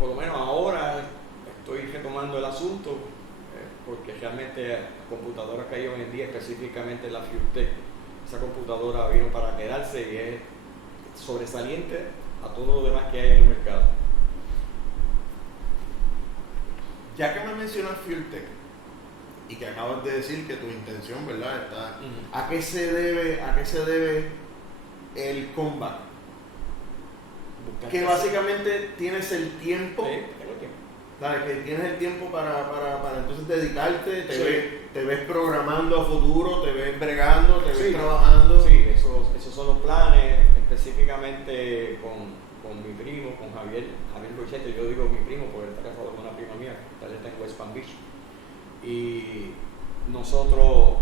por lo menos ahora estoy retomando el asunto, porque realmente las computadoras que hay hoy en día, específicamente la FuelTech, esa computadora vino para quedarse y es sobresaliente a todo lo demás que hay en el mercado. Ya que me mencionas FuelTech y que acabas de decir que tu intención, ¿verdad? Está, ¿a qué se debe el comeback? Que básicamente tienes el tiempo. Sí, tengo el tiempo. Dale, que tienes el tiempo para entonces dedicarte, te ves programando a futuro, te ves bregando, te ves trabajando. Sí, esos son los planes, específicamente con mi primo, con Javier Rochete. Yo digo mi primo porque él está casado con una prima mía, que está en West Palm Beach. Y nosotros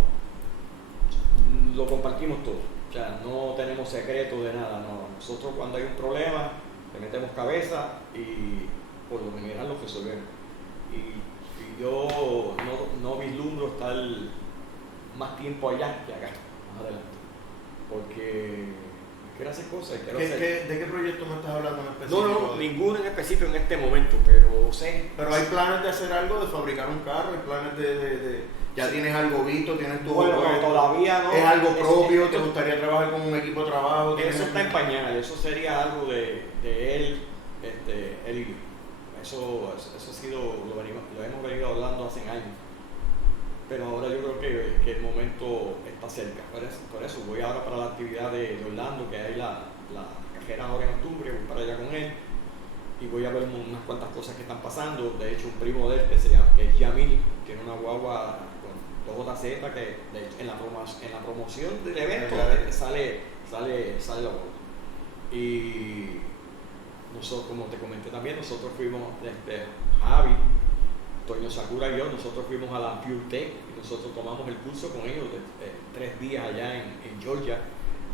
lo compartimos todo. O sea, no tenemos secretos de nada, no. Nosotros cuando hay un problema, le metemos cabeza y por lo general lo resolvemos. Y yo no vislumbro estar más tiempo allá que acá, más adelante. Porque quiero hacer cosas. ¿De qué proyecto me estás hablando en específico? No, ninguno en específico en este momento, pero sé. Pero hay planes de hacer algo, de fabricar un carro, hay planes ya tienes algo visto, tienes tu... Bueno, todavía no. ¿Es algo propio? ¿Te gustaría trabajar con un equipo de trabajo? Eso está en pañales, eso sería algo de él, él y yo. Eso ha sido, lo hemos venido hablando hace años. Pero ahora yo creo que el momento está cerca. Por eso voy ahora para la actividad de Orlando, que hay la cajera ahora en octubre, voy para allá con él. Y voy a ver unas cuantas cosas que están pasando. De hecho, un primo de él que es Yamil, tiene una guagua con 2JZ que en la promoción del evento sale la guagua. Y nosotros, como te comenté también, nosotros fuimos, Javi, Toño Sakura y yo, nosotros fuimos a la FuelTech y nosotros tomamos el curso con ellos de 3 días allá en Georgia,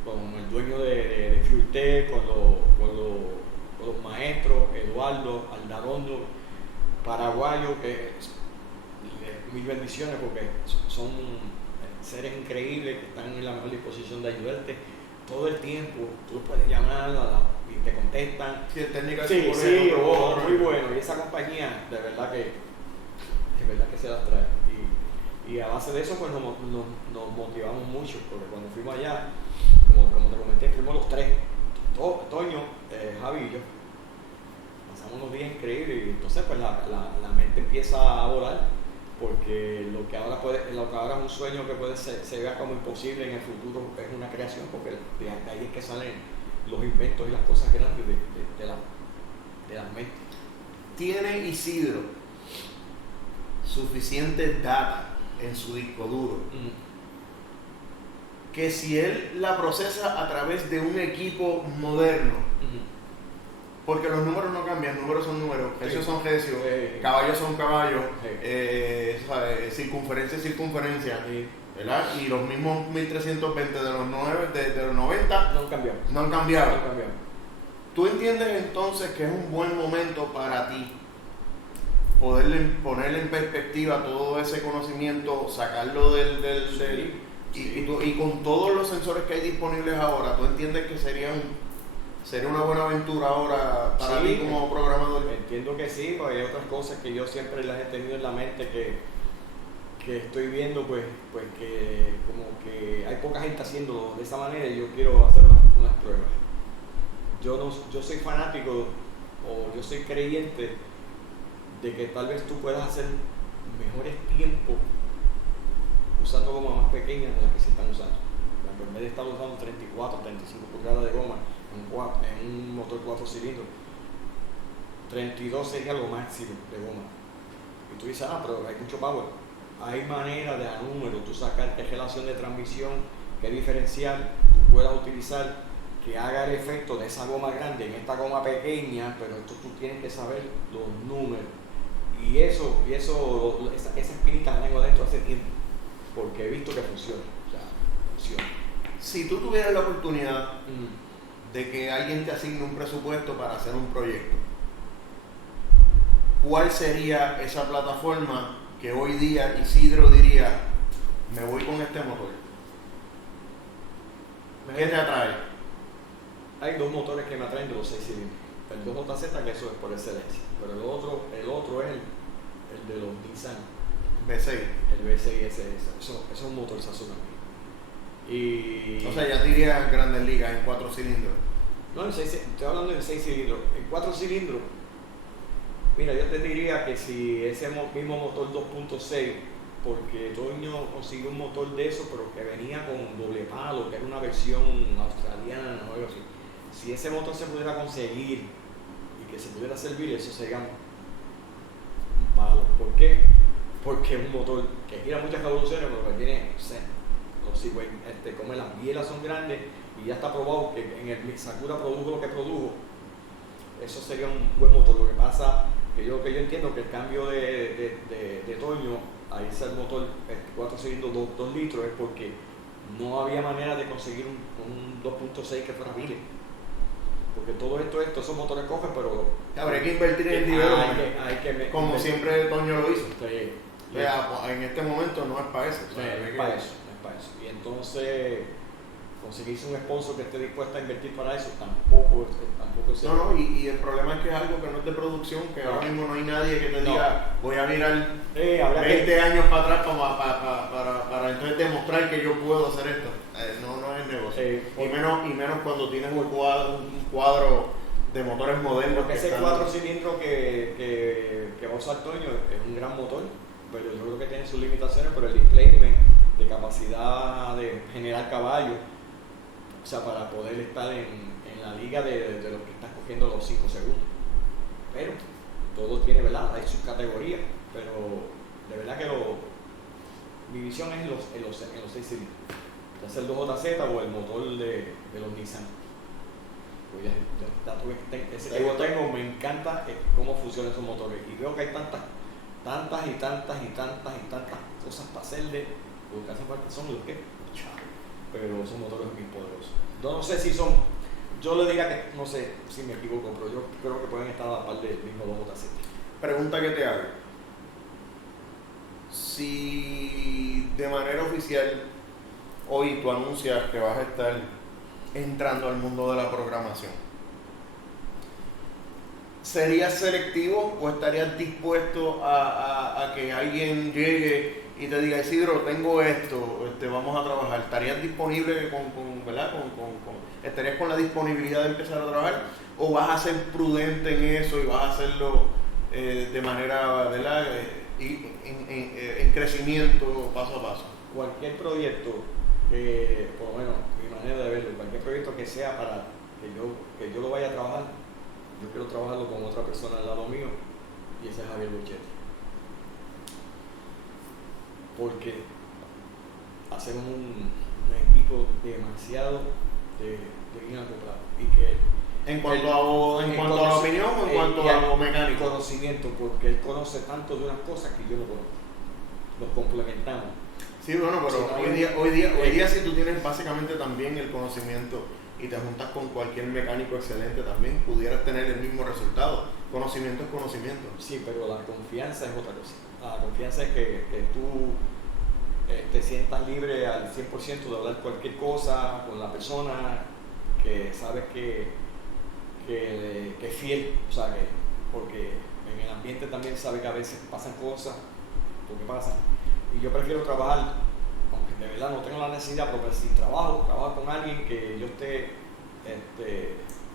con el dueño de FuelTech, con los maestros, Eduardo Aldarondo, paraguayo, que mil bendiciones porque son seres increíbles que están en la mejor disposición de ayudarte todo el tiempo. Tú puedes llamar y te contestan. Sí, técnica sí, muy bueno. Y esa compañía, de verdad que se las trae. Y a base de eso, pues nos motivamos mucho, porque cuando fuimos allá, como te comenté, fuimos los 3, Toño, Javi y yo. Pasamos unos días increíbles y entonces pues la mente empieza a volar, porque lo que ahora es un sueño que se vea como imposible en el futuro es una creación, porque de ahí es que salen los inventos y las cosas grandes de las mentes. ¿Tiene Isidro suficiente data en su disco duro que si él la procesa a través de un equipo moderno, porque los números no cambian, números son números, precios son precios, caballos son caballos, circunferencia es circunferencia, ¿verdad? Y los mismos 1320 de los 90 no han cambiado. ¿Tú entiendes entonces que es un buen momento para ti ponerle en perspectiva todo ese conocimiento, sacarlo y con todos los sensores que hay disponibles ahora, ¿tú entiendes que sería una buena aventura ahora para ti como programador? Entiendo que sí, pues hay otras cosas que yo siempre las he tenido en la mente que estoy viendo, pues que como que hay poca gente haciéndolo de esa manera y yo quiero hacer unas pruebas. Yo soy fanático o yo soy creyente de que tal vez tú puedas hacer mejores tiempos usando gomas más pequeñas de las que se están usando. En vez de estar usando 34, 35 pulgadas de goma en un motor 4 cilindros, 32 sería lo máximo de goma. Y tú dices, pero hay mucho power. Hay manera de a número tú sacar qué relación de transmisión, qué diferencial tú puedas utilizar que haga el efecto de esa goma grande en esta goma pequeña, pero esto tú tienes que saber los números. Y esa espinita la tengo dentro hace tiempo, porque he visto que funciona. O sea, funciona. Si tú tuvieras la oportunidad de que alguien te asigne un presupuesto para hacer un proyecto, ¿cuál sería esa plataforma que hoy día Isidro diría, me voy con este motor? ¿Qué te atrae? Hay dos motores que me atraen de los 6 cilindros. El 2JZ, que eso es por excelencia, pero el otro es el de los Nissan V6. El V6 eso es un motor también. O sea, ya te iría en Grandes Ligas en 4 cilindros. No, estoy hablando de 6 cilindros. En 4 cilindros, mira, yo te diría que si ese mismo motor 2.6, porque Toño consiguió un motor de eso, pero que venía con doble palo, que era una versión australiana o algo así. Si ese motor se pudiera conseguir y que se pudiera servir, eso sería un palo. ¿Por qué? Porque es un motor que gira muchas revoluciones, pero que tiene, como las bielas son grandes y ya está probado que en el Sakura produjo lo que produjo, eso sería un buen motor. Lo que pasa que yo entiendo que el cambio de Toño a irse al motor 4 cilindros 2 litros es porque no había manera de conseguir un 2.6 que fuera Vile. Porque todo esto, esos motores cogen, pero habría que invertir en el development, como siempre Toño lo hizo. Sí. En este momento no es para eso. Es para eso. Y entonces conseguirse un sponsor que esté dispuesto a invertir para eso tampoco es. No, y el problema es que es algo que no es de producción, que ahora mismo no hay nadie que te diga, voy a mirar 20 años para atrás para entonces demostrar que yo puedo hacer esto. No es el negocio. Y menos cuando tienes un cuadro de motores modernos. Porque ese 4 cilindros que va a usar Toño es un gran motor, pero yo creo que tiene sus limitaciones, pero el displacement de capacidad de generar caballos, o sea, para poder estar en la liga de los que estás cogiendo los 5 segundos. Pero todo tiene, ¿verdad? Hay sus categorías, pero de verdad que mi visión es en los 6 cilindros. Ya sea el 2JZ o el motor de los Nissan. Pues ese que yo tengo, me encanta cómo funcionan esos motores. Y veo que hay tantas cosas para hacerle. Lo que hacen falta son los que, pero son motores muy poderosos. Yo no sé si son, yo le diría que, no sé si me equivoco, pero yo creo que pueden estar a la par del mismo 2JZ. Pregunta que te hago. Si de manera oficial hoy tú anuncias que vas a estar entrando al mundo de la programación, ¿serías selectivo o estarías dispuesto a que alguien llegue y te diga, Isidro, tengo esto, vamos a trabajar? ¿Estarías disponible estarías con la disponibilidad de empezar a trabajar? ¿O vas a ser prudente en eso y vas a hacerlo de manera, ¿verdad? En crecimiento paso a paso? Cualquier proyecto, por lo menos mi manera de verlo, cualquier proyecto que sea para que yo lo vaya a trabajar, yo quiero trabajarlo con otra persona al lado mío, y ese es Javier Bochetti. Porque hacemos un equipo demasiado de bien acoplado. Y que en cuanto a la opinión o en cuanto a lo mecánico. Conocimiento, porque él conoce tanto de unas cosas que yo no conozco. Nos complementamos. Sí, bueno, pero hoy día si tú tienes básicamente también el conocimiento y te juntas con cualquier mecánico excelente también, pudieras tener el mismo resultado. Conocimiento es conocimiento. Sí, pero la confianza es otra cosa. La confianza es que tú te sientas libre al 100% de hablar cualquier cosa con la persona, que sabes que es fiel, o sea, porque en el ambiente también sabes que a veces pasan cosas, porque pasan. Y yo prefiero trabajar, aunque de verdad no tengo la necesidad, pero si trabajo con alguien que yo esté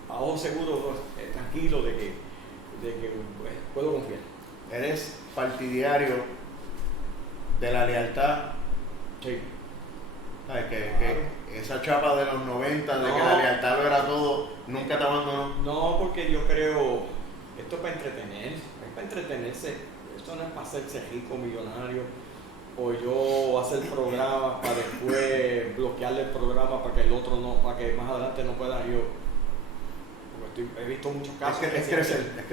a ojo seguro, tranquilo de que pues, puedo confiar. Eres partidario de la lealtad. Sí. ¿Sabes? Que esa chapa de los 90, de que la lealtad lo era todo, nunca te abandonó. No, porque yo creo, esto es para entretenerse, esto no es para hacerse rico, millonario, o yo hacer programas para después bloquearle el programa para que el otro no, para que más adelante no pueda yo. Porque he visto muchos casos. Es crecer.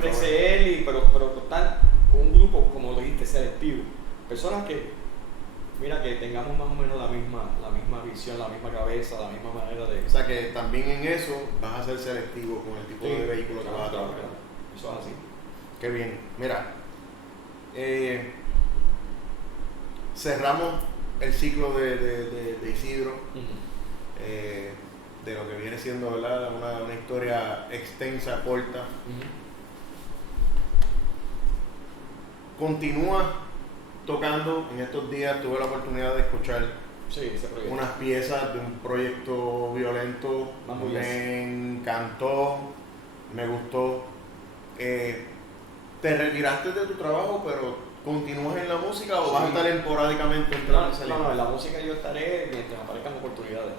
Crecer, pero estar con un grupo, como lo dijiste, selectivo. Personas que, mira, que tengamos más o menos la misma visión, la misma cabeza, la misma manera de... O sea que también en eso vas a ser selectivo con el tipo de vehículo que vas a trabajar. Eso es así. Qué bien. Mira, cerramos el ciclo de Isidro, de lo que viene siendo, ¿verdad? Una historia extensa, corta. Continúa tocando. En estos días tuve la oportunidad de escuchar unas piezas de un proyecto violento. Me encantó, me gustó. ¿Te retiraste de tu trabajo, pero continúas en la música o vas a estar esporádicamente entrando y saliendo? No, en la música yo estaré mientras aparezcan oportunidades.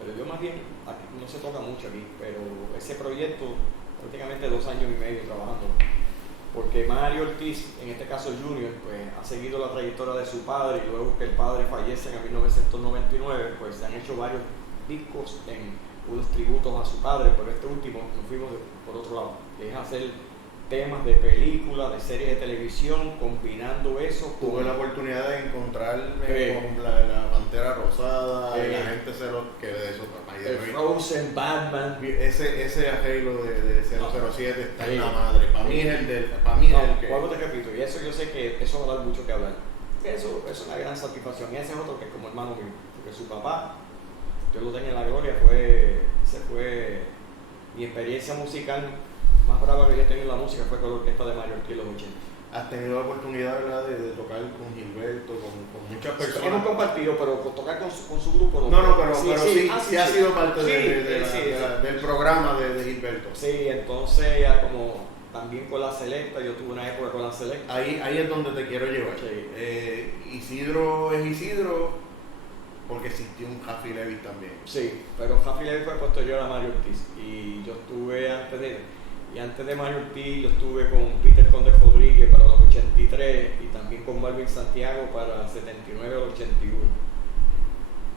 Pero yo más bien, aquí no se toca mucho aquí, pero ese proyecto, prácticamente 2 años y medio trabajando. Porque Mario Ortiz, en este caso Junior, pues ha seguido la trayectoria de su padre, y luego que el padre fallece en 1999, pues se han hecho varios discos en unos tributos a su padre, pero este último nos fuimos por otro lado, que es hacer temas de películas, de series de televisión, combinando eso con... Tuve la oportunidad de encontrarme con la Pantera Rosada, y la gente se lo que de eso el Frozen, Batman. Ese arreglo de 007 está en la madre. Para mí es el que... Vuelvo te repito, y eso yo sé que eso va a dar mucho que hablar. Eso es una gran satisfacción. Y ese es otro que es como hermano mío, porque su papá, yo lo tenía en la gloria, se fue mi experiencia musical más brava que yo he tenido en la música fue con la orquesta de Mario Ortiz en los 80. ¿Has tenido la oportunidad, ¿verdad, de tocar con Gilberto, con muchas personas? Hemos compartido, pero tocar con su grupo no. No, pero sí ha sido parte del programa de Gilberto. Sí, entonces ya como también con la Selecta, yo tuve una época con la Selecta. Ahí es donde te quiero llevar. Sí. Isidro es Isidro porque existió un Jaffy Levy también. Sí, pero Jaffy Levy fue posterior a Mario Ortiz y yo estuve antes de Mario Ortiz, yo estuve con Peter Conde Rodríguez para los 83 y también con Marvin Santiago para el 79 al 81.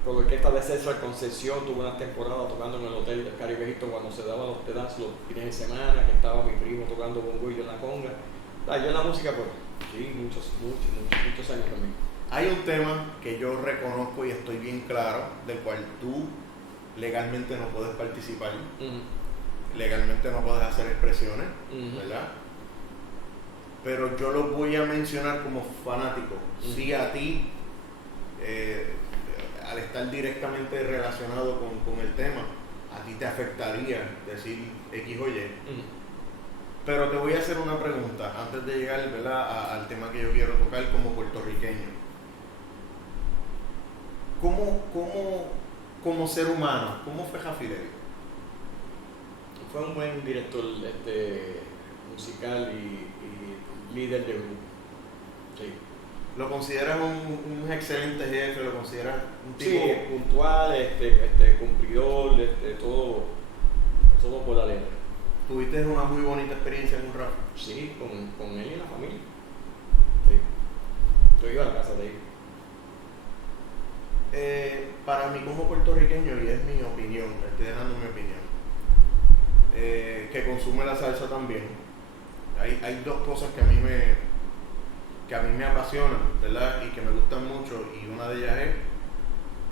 Con la orquesta de César Concesión tuve unas temporadas tocando en el Hotel del Caribe Hilton cuando se daban los dance los fines de semana, que estaba mi primo tocando bongo y yo en la conga. Yo en la música, pues, sí, muchos años también. Hay un tema que yo reconozco y estoy bien claro, del cual tú legalmente no puedes participar. Legalmente no puedes hacer expresiones, ¿verdad? Pero yo lo voy a mencionar como fanático. Si a ti, al estar directamente relacionado con el tema, a ti te afectaría decir X o Y. Pero te voy a hacer una pregunta antes de llegar, ¿verdad?, al tema que yo quiero tocar como puertorriqueño. Como ser humano, ¿cómo fue Jaffy Levy? Fue un buen director musical y líder de grupo. Sí. ¿Lo consideras un excelente jefe? ¿Lo consideras un tipo...? Sí, puntual, cumplidor, todo por la letra. ¿Tuviste una muy bonita experiencia en un rap? Sí, con él y la familia. Sí. Yo iba a la casa de él. Para mí como puertorriqueño, y es mi opinión, estoy dejando mi opinión, que consume la salsa también, hay dos cosas que a mí me apasionan, ¿verdad? Y que me gustan mucho, y una de ellas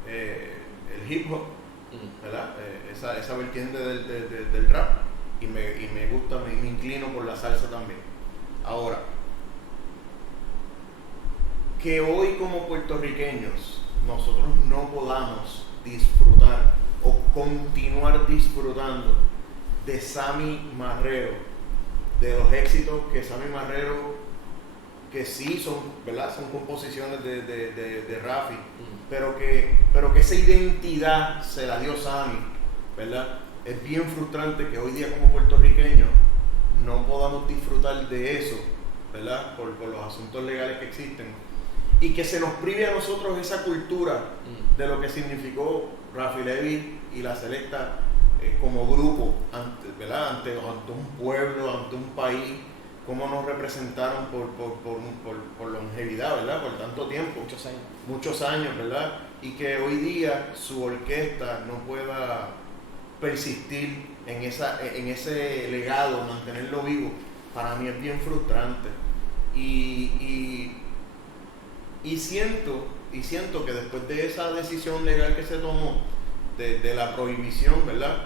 es el hip hop ¿verdad? Esa vertiente del rap, y me gusta, me inclino por la salsa también. Ahora, que hoy como puertorriqueños nosotros no podamos disfrutar o continuar disfrutando de Sammy Marrero, de los éxitos que Sammy Marrero, que sí son, ¿verdad? Son composiciones de Rafi, pero que esa identidad se la dio Sammy, ¿verdad? Es bien frustrante que hoy día como puertorriqueños no podamos disfrutar de eso, ¿verdad? Por los asuntos legales que existen, y que se nos prive a nosotros esa cultura de lo que significó Rafi Levy y La Selecta como grupo, ¿verdad? Ante un pueblo, ante un país, cómo nos representaron por longevidad, ¿verdad? Por tanto tiempo. Muchos años, ¿verdad? Y que hoy día su orquesta no pueda persistir en ese legado, mantenerlo vivo, para mí es bien frustrante. Y siento que después de esa decisión legal que se tomó, de la prohibición, ¿verdad?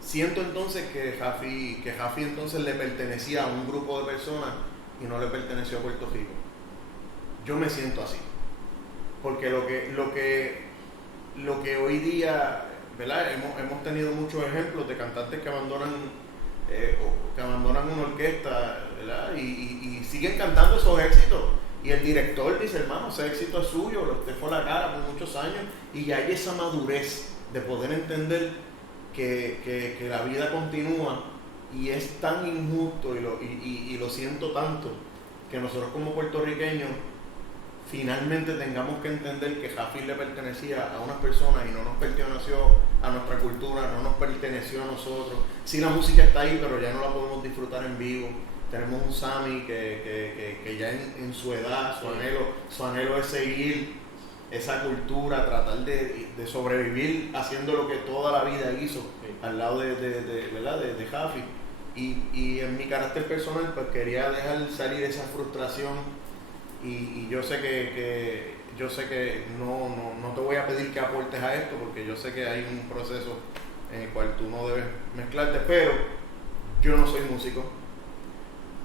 Siento entonces que Jafi entonces le pertenecía a un grupo de personas y no le perteneció a Puerto Rico. Yo me siento así, porque lo que hoy día, ¿verdad? Hemos tenido muchos ejemplos de cantantes que abandonan una orquesta, ¿verdad? Y siguen cantando esos éxitos. Y el director dice, hermano, ese éxito es suyo, usted fue a la cara por muchos años, y ya hay esa madurez de poder entender que la vida continúa, y es tan injusto, y lo siento tanto, que nosotros como puertorriqueños finalmente tengamos que entender que Jafi le pertenecía a unas personas y no nos perteneció a nuestra cultura, no nos perteneció a nosotros. Sí, la música está ahí, pero ya no la podemos disfrutar en vivo. Tenemos un Sammy que ya en su edad, su anhelo es seguir esa cultura, tratar de sobrevivir haciendo lo que toda la vida hizo al lado de Jafi. Y en mi carácter personal, pues quería dejar salir esa frustración, y yo sé que no te voy a pedir que aportes a esto, porque yo sé que hay un proceso en el cual tú no debes mezclarte, pero yo no soy músico.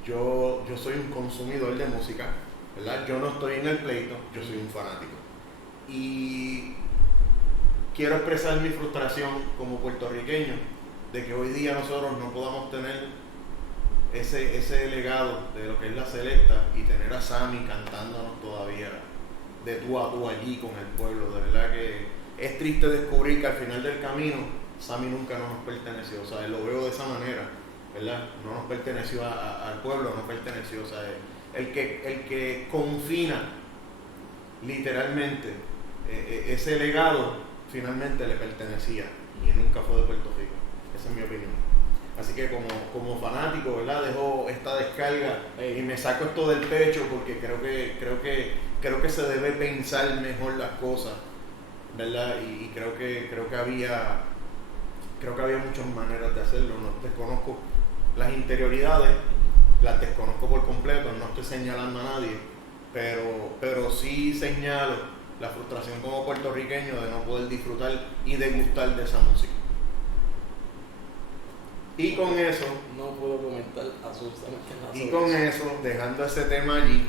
Yo soy un consumidor de música, ¿verdad? Yo no estoy en el pleito, yo soy un fanático. Y quiero expresar mi frustración como puertorriqueño de que hoy día nosotros no podamos tener ese legado de lo que es La Selecta y tener a Sammy cantándonos todavía de tú a tú allí con el pueblo. De verdad que es triste descubrir que al final del camino Sammy nunca nos perteneció. O sea, lo veo de esa manera, ¿verdad? No nos perteneció al pueblo, no perteneció, o sea, el que confina literalmente ese legado finalmente le pertenecía y nunca fue de Puerto Rico. Esa es mi opinión. Así que como fanático, ¿verdad? Dejo esta descarga y me saco esto del pecho, porque creo que se debe pensar mejor las cosas, ¿verdad? Y creo que había muchas maneras de hacerlo. No desconozco las interioridades, las desconozco por completo, no estoy señalando a nadie, pero sí señalo la frustración como puertorriqueño de no poder disfrutar y degustar de esa música. Y con eso, no puedo comentar absolutamente nada. Y con eso, dejando ese tema allí,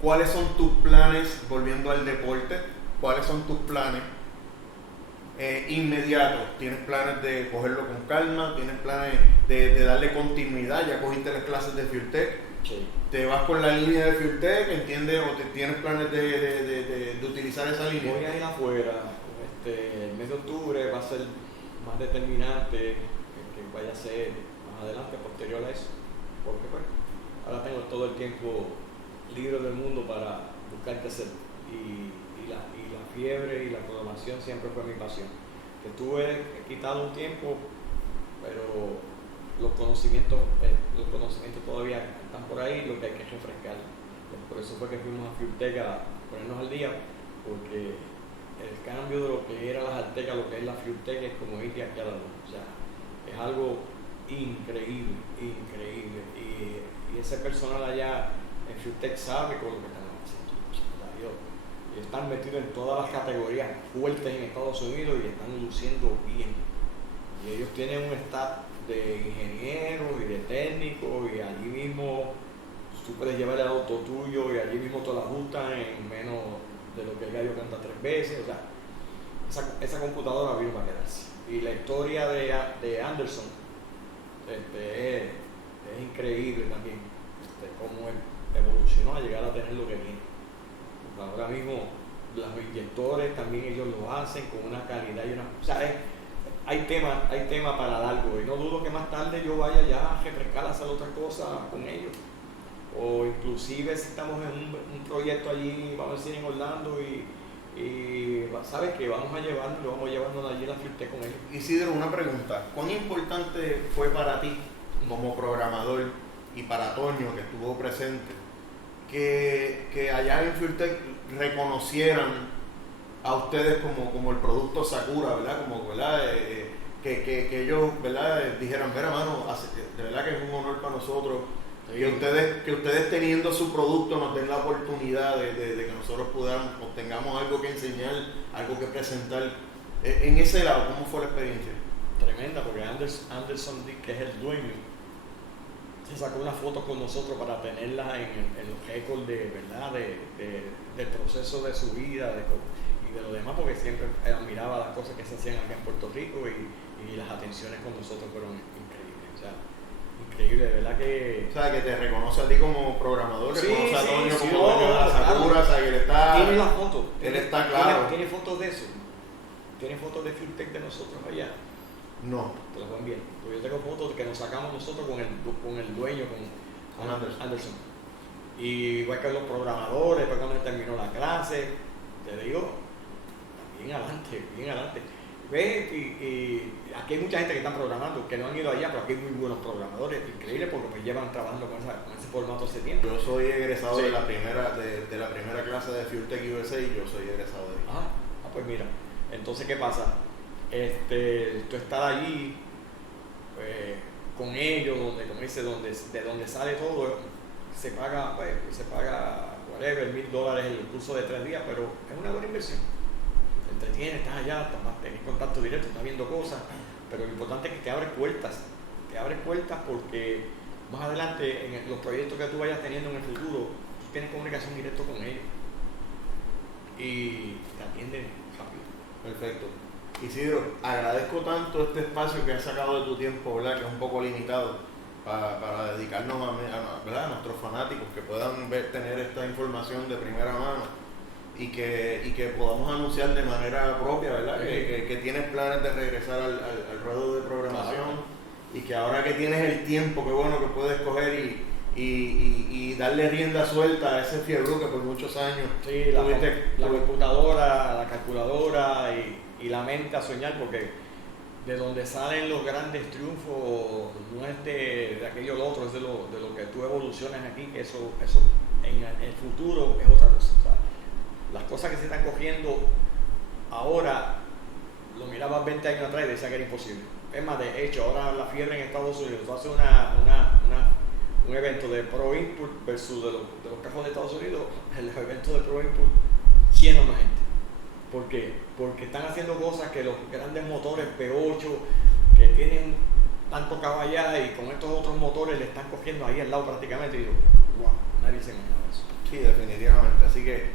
¿cuáles son tus planes, volviendo al deporte? ¿Cuáles son tus planes inmediatos? ¿Tienes planes de cogerlo con calma? ¿Tienes planes de darle continuidad? ¿Ya cogiste las clases de FuelTech? Sí. ¿Te vas por la línea de FuelTech, entiendes? ¿O tienes planes de utilizar esa línea? Voy a ir afuera. El mes de octubre va a ser más determinante que vaya a ser más adelante, posterior a eso, porque pues ahora tengo todo el tiempo libre del mundo para buscar qué hacer, y la fiebre y la programación siempre fue mi pasión. Estuve quitado un tiempo, pero los conocimientos todavía están por ahí, lo que hay que refrescar. Por eso fue que fuimos a FuelTech a ponernos al día, porque el cambio de lo que era las Aztecas, lo que es la FuelTech, es como ir de aquí a la luz. O sea, es algo increíble. Y ese personal allá en FuelTech sabe con lo que estamos haciendo. O sea, están metidos en todas las categorías fuertes en Estados Unidos y están luciendo bien. Y ellos tienen un staff de ingenieros y de técnicos, y allí mismo tú puedes llevar el auto tuyo y allí mismo te lo ajustan en menos de lo que el gallo canta 3 veces. O sea, esa computadora vino para quedarse. Y la historia de Anderson es increíble también, cómo él evolucionó a llegar a tener lo que tiene. Ahora mismo los inyectores también ellos lo hacen con una calidad y una... O sea, hay tema para largo, y no dudo que más tarde yo vaya ya a refrescar, a hacer otras cosas con ellos. O inclusive si estamos en un proyecto allí, vamos a decir en Orlando, y sabes que vamos llevando allí la FIRTEC con ellos. Isidro, una pregunta, ¿cuán importante fue para ti como programador y para Toño, que estuvo presente, que allá en FIRTEC reconocieran a ustedes como el producto Sakura, ¿verdad? Como, ¿verdad? Que ellos, ¿verdad? Dijeran, mira, mano, de verdad que es un honor para nosotros que ustedes teniendo su producto nos den la oportunidad de que nosotros tengamos algo que enseñar, algo que presentar. En ese lado, ¿cómo fue la experiencia? Tremenda, porque Anderson Dick, que es el dueño, se sacó una foto con nosotros para tenerla en los récords del proceso de su vida y de lo demás, porque siempre admiraba las cosas que se hacían acá en Puerto Rico, y las atenciones con nosotros fueron increíbles. O sea, increíble, de verdad que... O sea, que te reconoce a ti como programador, sí, reconoce a Toño sí, como dueño de la Sakura, o sea, que él está... Tiene la foto. Él está claro. ¿Tiene fotos de eso? ¿Tiene fotos de FIRTEC de nosotros allá? No. Te las voy a enviar. Porque yo tengo fotos que nos sacamos nosotros con el dueño, con Anderson. Y igual que los programadores, después cuando él terminó la clase, te digo, bien adelante. Ve, y aquí hay mucha gente que está programando, que no han ido allá, pero aquí hay muy buenos programadores, increíble, porque me llevan trabajando con ese formato hace tiempo. Yo soy egresado de la primera clase de FIRTEC USA, y yo soy egresado de ahí. Pues mira, entonces ¿qué pasa? Tú estar allí con ellos, de donde sale todo, se paga whatever, $1,000 el curso de 3 días, pero es una buena inversión. Te entretienes, estás allá, tenés contacto directo, estás viendo cosas, pero lo importante es que te abres puertas porque más adelante en los proyectos que tú vayas teniendo en el futuro, tú tienes comunicación directa con ellos y te atienden rápido. Perfecto. Isidro, agradezco tanto este espacio que has sacado de tu tiempo, ¿verdad? Que es un poco limitado, para dedicarnos ¿verdad? A nuestros fanáticos, que puedan tener esta información de primera mano y que podamos anunciar de manera propia, ¿verdad? Que tienes planes de regresar al ruedo de programación, y que ahora que tienes el tiempo, qué bueno que puedes coger y darle rienda suelta a ese fiebre que por muchos años la computadora, la calculadora y la mente a soñar, porque de donde salen los grandes triunfos no es de aquello lo otro, es de lo que tú evolucionas aquí, que eso en el futuro es otra cosa. O sea, las cosas que se están cogiendo ahora, lo mirabas 20 años atrás y decía que era imposible. Es más, de hecho, ahora la fiebre en Estados Unidos, tú haces un evento de Pro Input versus de los cajos de Estados Unidos, el evento de Pro Input lleno de gente. ¿Por qué? Porque están haciendo cosas que los grandes motores P8, que tienen tanto caballada, y con estos otros motores le están cogiendo ahí al lado prácticamente, y digo, wow, nadie se imaginaba eso. Sí, definitivamente. Así que,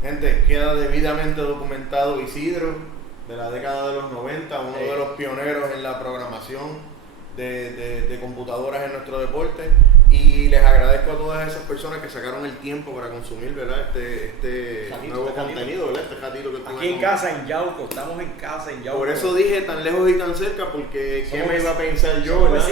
gente, queda debidamente documentado Isidro, de la década de los 90, uno de los pioneros en la programación de computadoras en nuestro deporte, y les agradezco a todas esas personas que sacaron el tiempo para consumir, ¿verdad? Este nuevo contenido, ¿verdad? Este ratito que aquí en casa, en Yauco, estamos en casa en Yauco. Por eso dije tan lejos y tan cerca, porque ¿qué me iba a pensar yo, ¿verdad?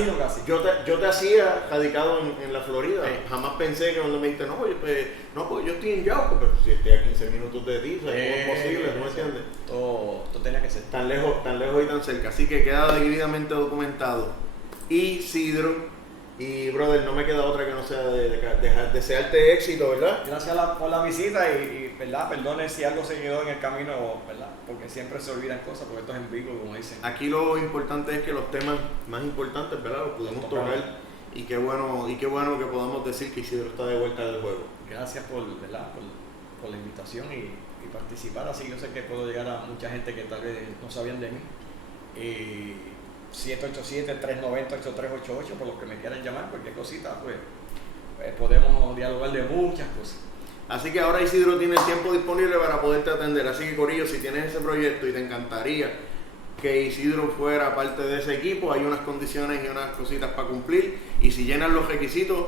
Yo te hacía radicado en la Florida, jamás pensé que cuando me dijiste, pues yo estoy en Yauco, pero si estoy a 15 minutos de ti, o sea, ¿cómo es posible? ¿No me entiendes? Todo tenía que ser tan lejos y tan cerca, así que queda debidamente documentado. Isidro, y brother, no me queda otra que no sea desearte éxito, ¿verdad? Gracias por la visita, y ¿verdad? Perdone si algo se quedó en el camino, ¿verdad? Porque siempre se olvidan cosas, porque esto es en vivo, como dicen. Aquí lo importante es que los temas más importantes, ¿verdad? Los pudimos tocar, y qué bueno que podamos decir que Isidro está de vuelta del juego. Gracias ¿verdad? Por la invitación, y participar, así yo sé que puedo llegar a mucha gente que tal vez no sabían de mí. 787-390-8388, por los que me quieran llamar, cualquier cosita, pues podemos dialogar de muchas cosas. Así que ahora Isidro tiene el tiempo disponible para poderte atender. Así que, Corillo, si tienes ese proyecto y te encantaría que Isidro fuera parte de ese equipo, hay unas condiciones y unas cositas para cumplir. Y si llenan los requisitos,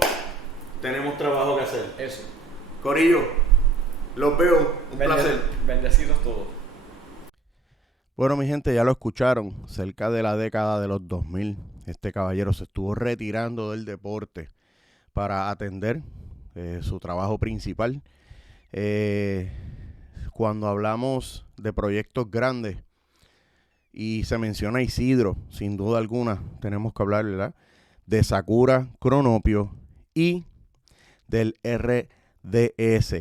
tenemos trabajo que hacer. Eso. Corillo, los veo. Un placer. Bendecidos todos. Bueno, mi gente, ya lo escucharon. Cerca de la década de los 2000, este caballero se estuvo retirando del deporte para atender su trabajo principal. Cuando hablamos de proyectos grandes y se menciona Isidro, sin duda alguna, tenemos que hablar, ¿verdad?, de Sakura Cronopio y del RDS.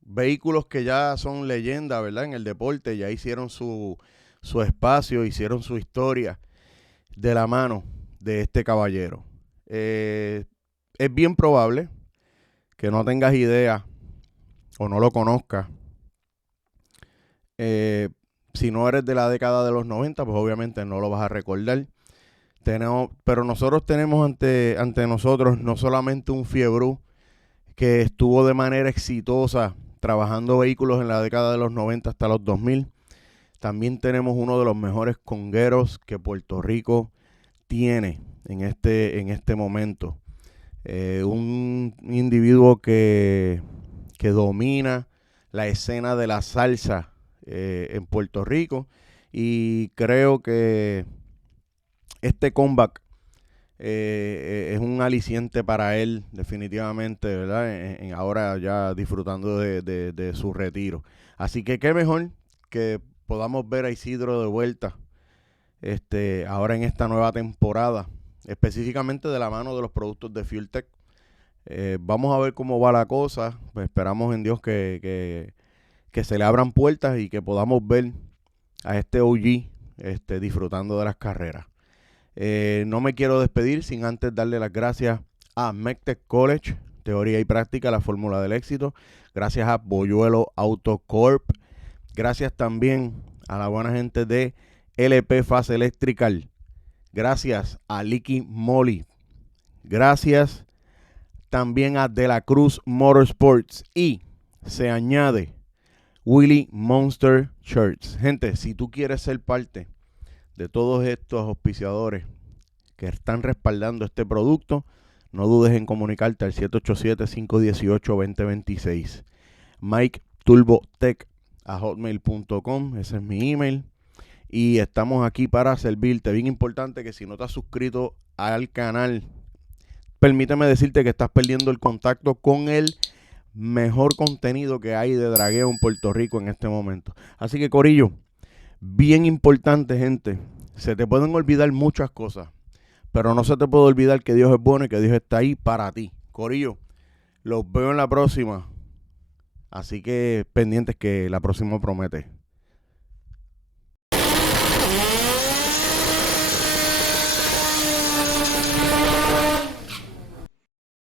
Vehículos que ya son leyenda, ¿verdad?, en el deporte, ya hicieron su espacio, hicieron su historia de la mano de este caballero. Es bien probable que no tengas idea o no lo conozcas. Si no eres de la década de los 90, pues obviamente no lo vas a recordar. Pero nosotros tenemos ante nosotros no solamente un fiebrú que estuvo de manera exitosa trabajando vehículos en la década de los 90 hasta los 2000. También tenemos uno de los mejores congueros que Puerto Rico tiene en este momento. Un individuo que domina la escena de la salsa en Puerto Rico, y creo que este comeback es un aliciente para él definitivamente, ¿verdad? Ahora ya disfrutando de su retiro. Así que qué mejor que podamos ver a Isidro de vuelta ahora en esta nueva temporada, específicamente de la mano de los productos de FuelTech. Vamos a ver cómo va la cosa. Pues esperamos en Dios que se le abran puertas y que podamos ver a este OG disfrutando de las carreras. No me quiero despedir sin antes darle las gracias a MECTEC College, Teoría y Práctica, la fórmula del éxito. Gracias a Boyuelo Auto Corp. Gracias también a la buena gente de LP Fast Electrical. Gracias a Liqui Moly. Gracias también a De la Cruz Motorsports. Y se añade Willie Monster Shirts. Gente, si tú quieres ser parte de todos estos auspiciadores que están respaldando este producto, no dudes en comunicarte al 787-518-2026. Mike Turbo Tech @hotmail.com, ese es mi email. Y estamos aquí para servirte. Bien importante que si no te has suscrito al canal, permíteme decirte que estás perdiendo el contacto con el mejor contenido que hay de dragueo en Puerto Rico en este momento. Así que, Corillo, bien importante, gente. Se te pueden olvidar muchas cosas, pero no se te puede olvidar que Dios es bueno y que Dios está ahí para ti. Corillo, los veo en la próxima. Así que pendientes que la próxima promete.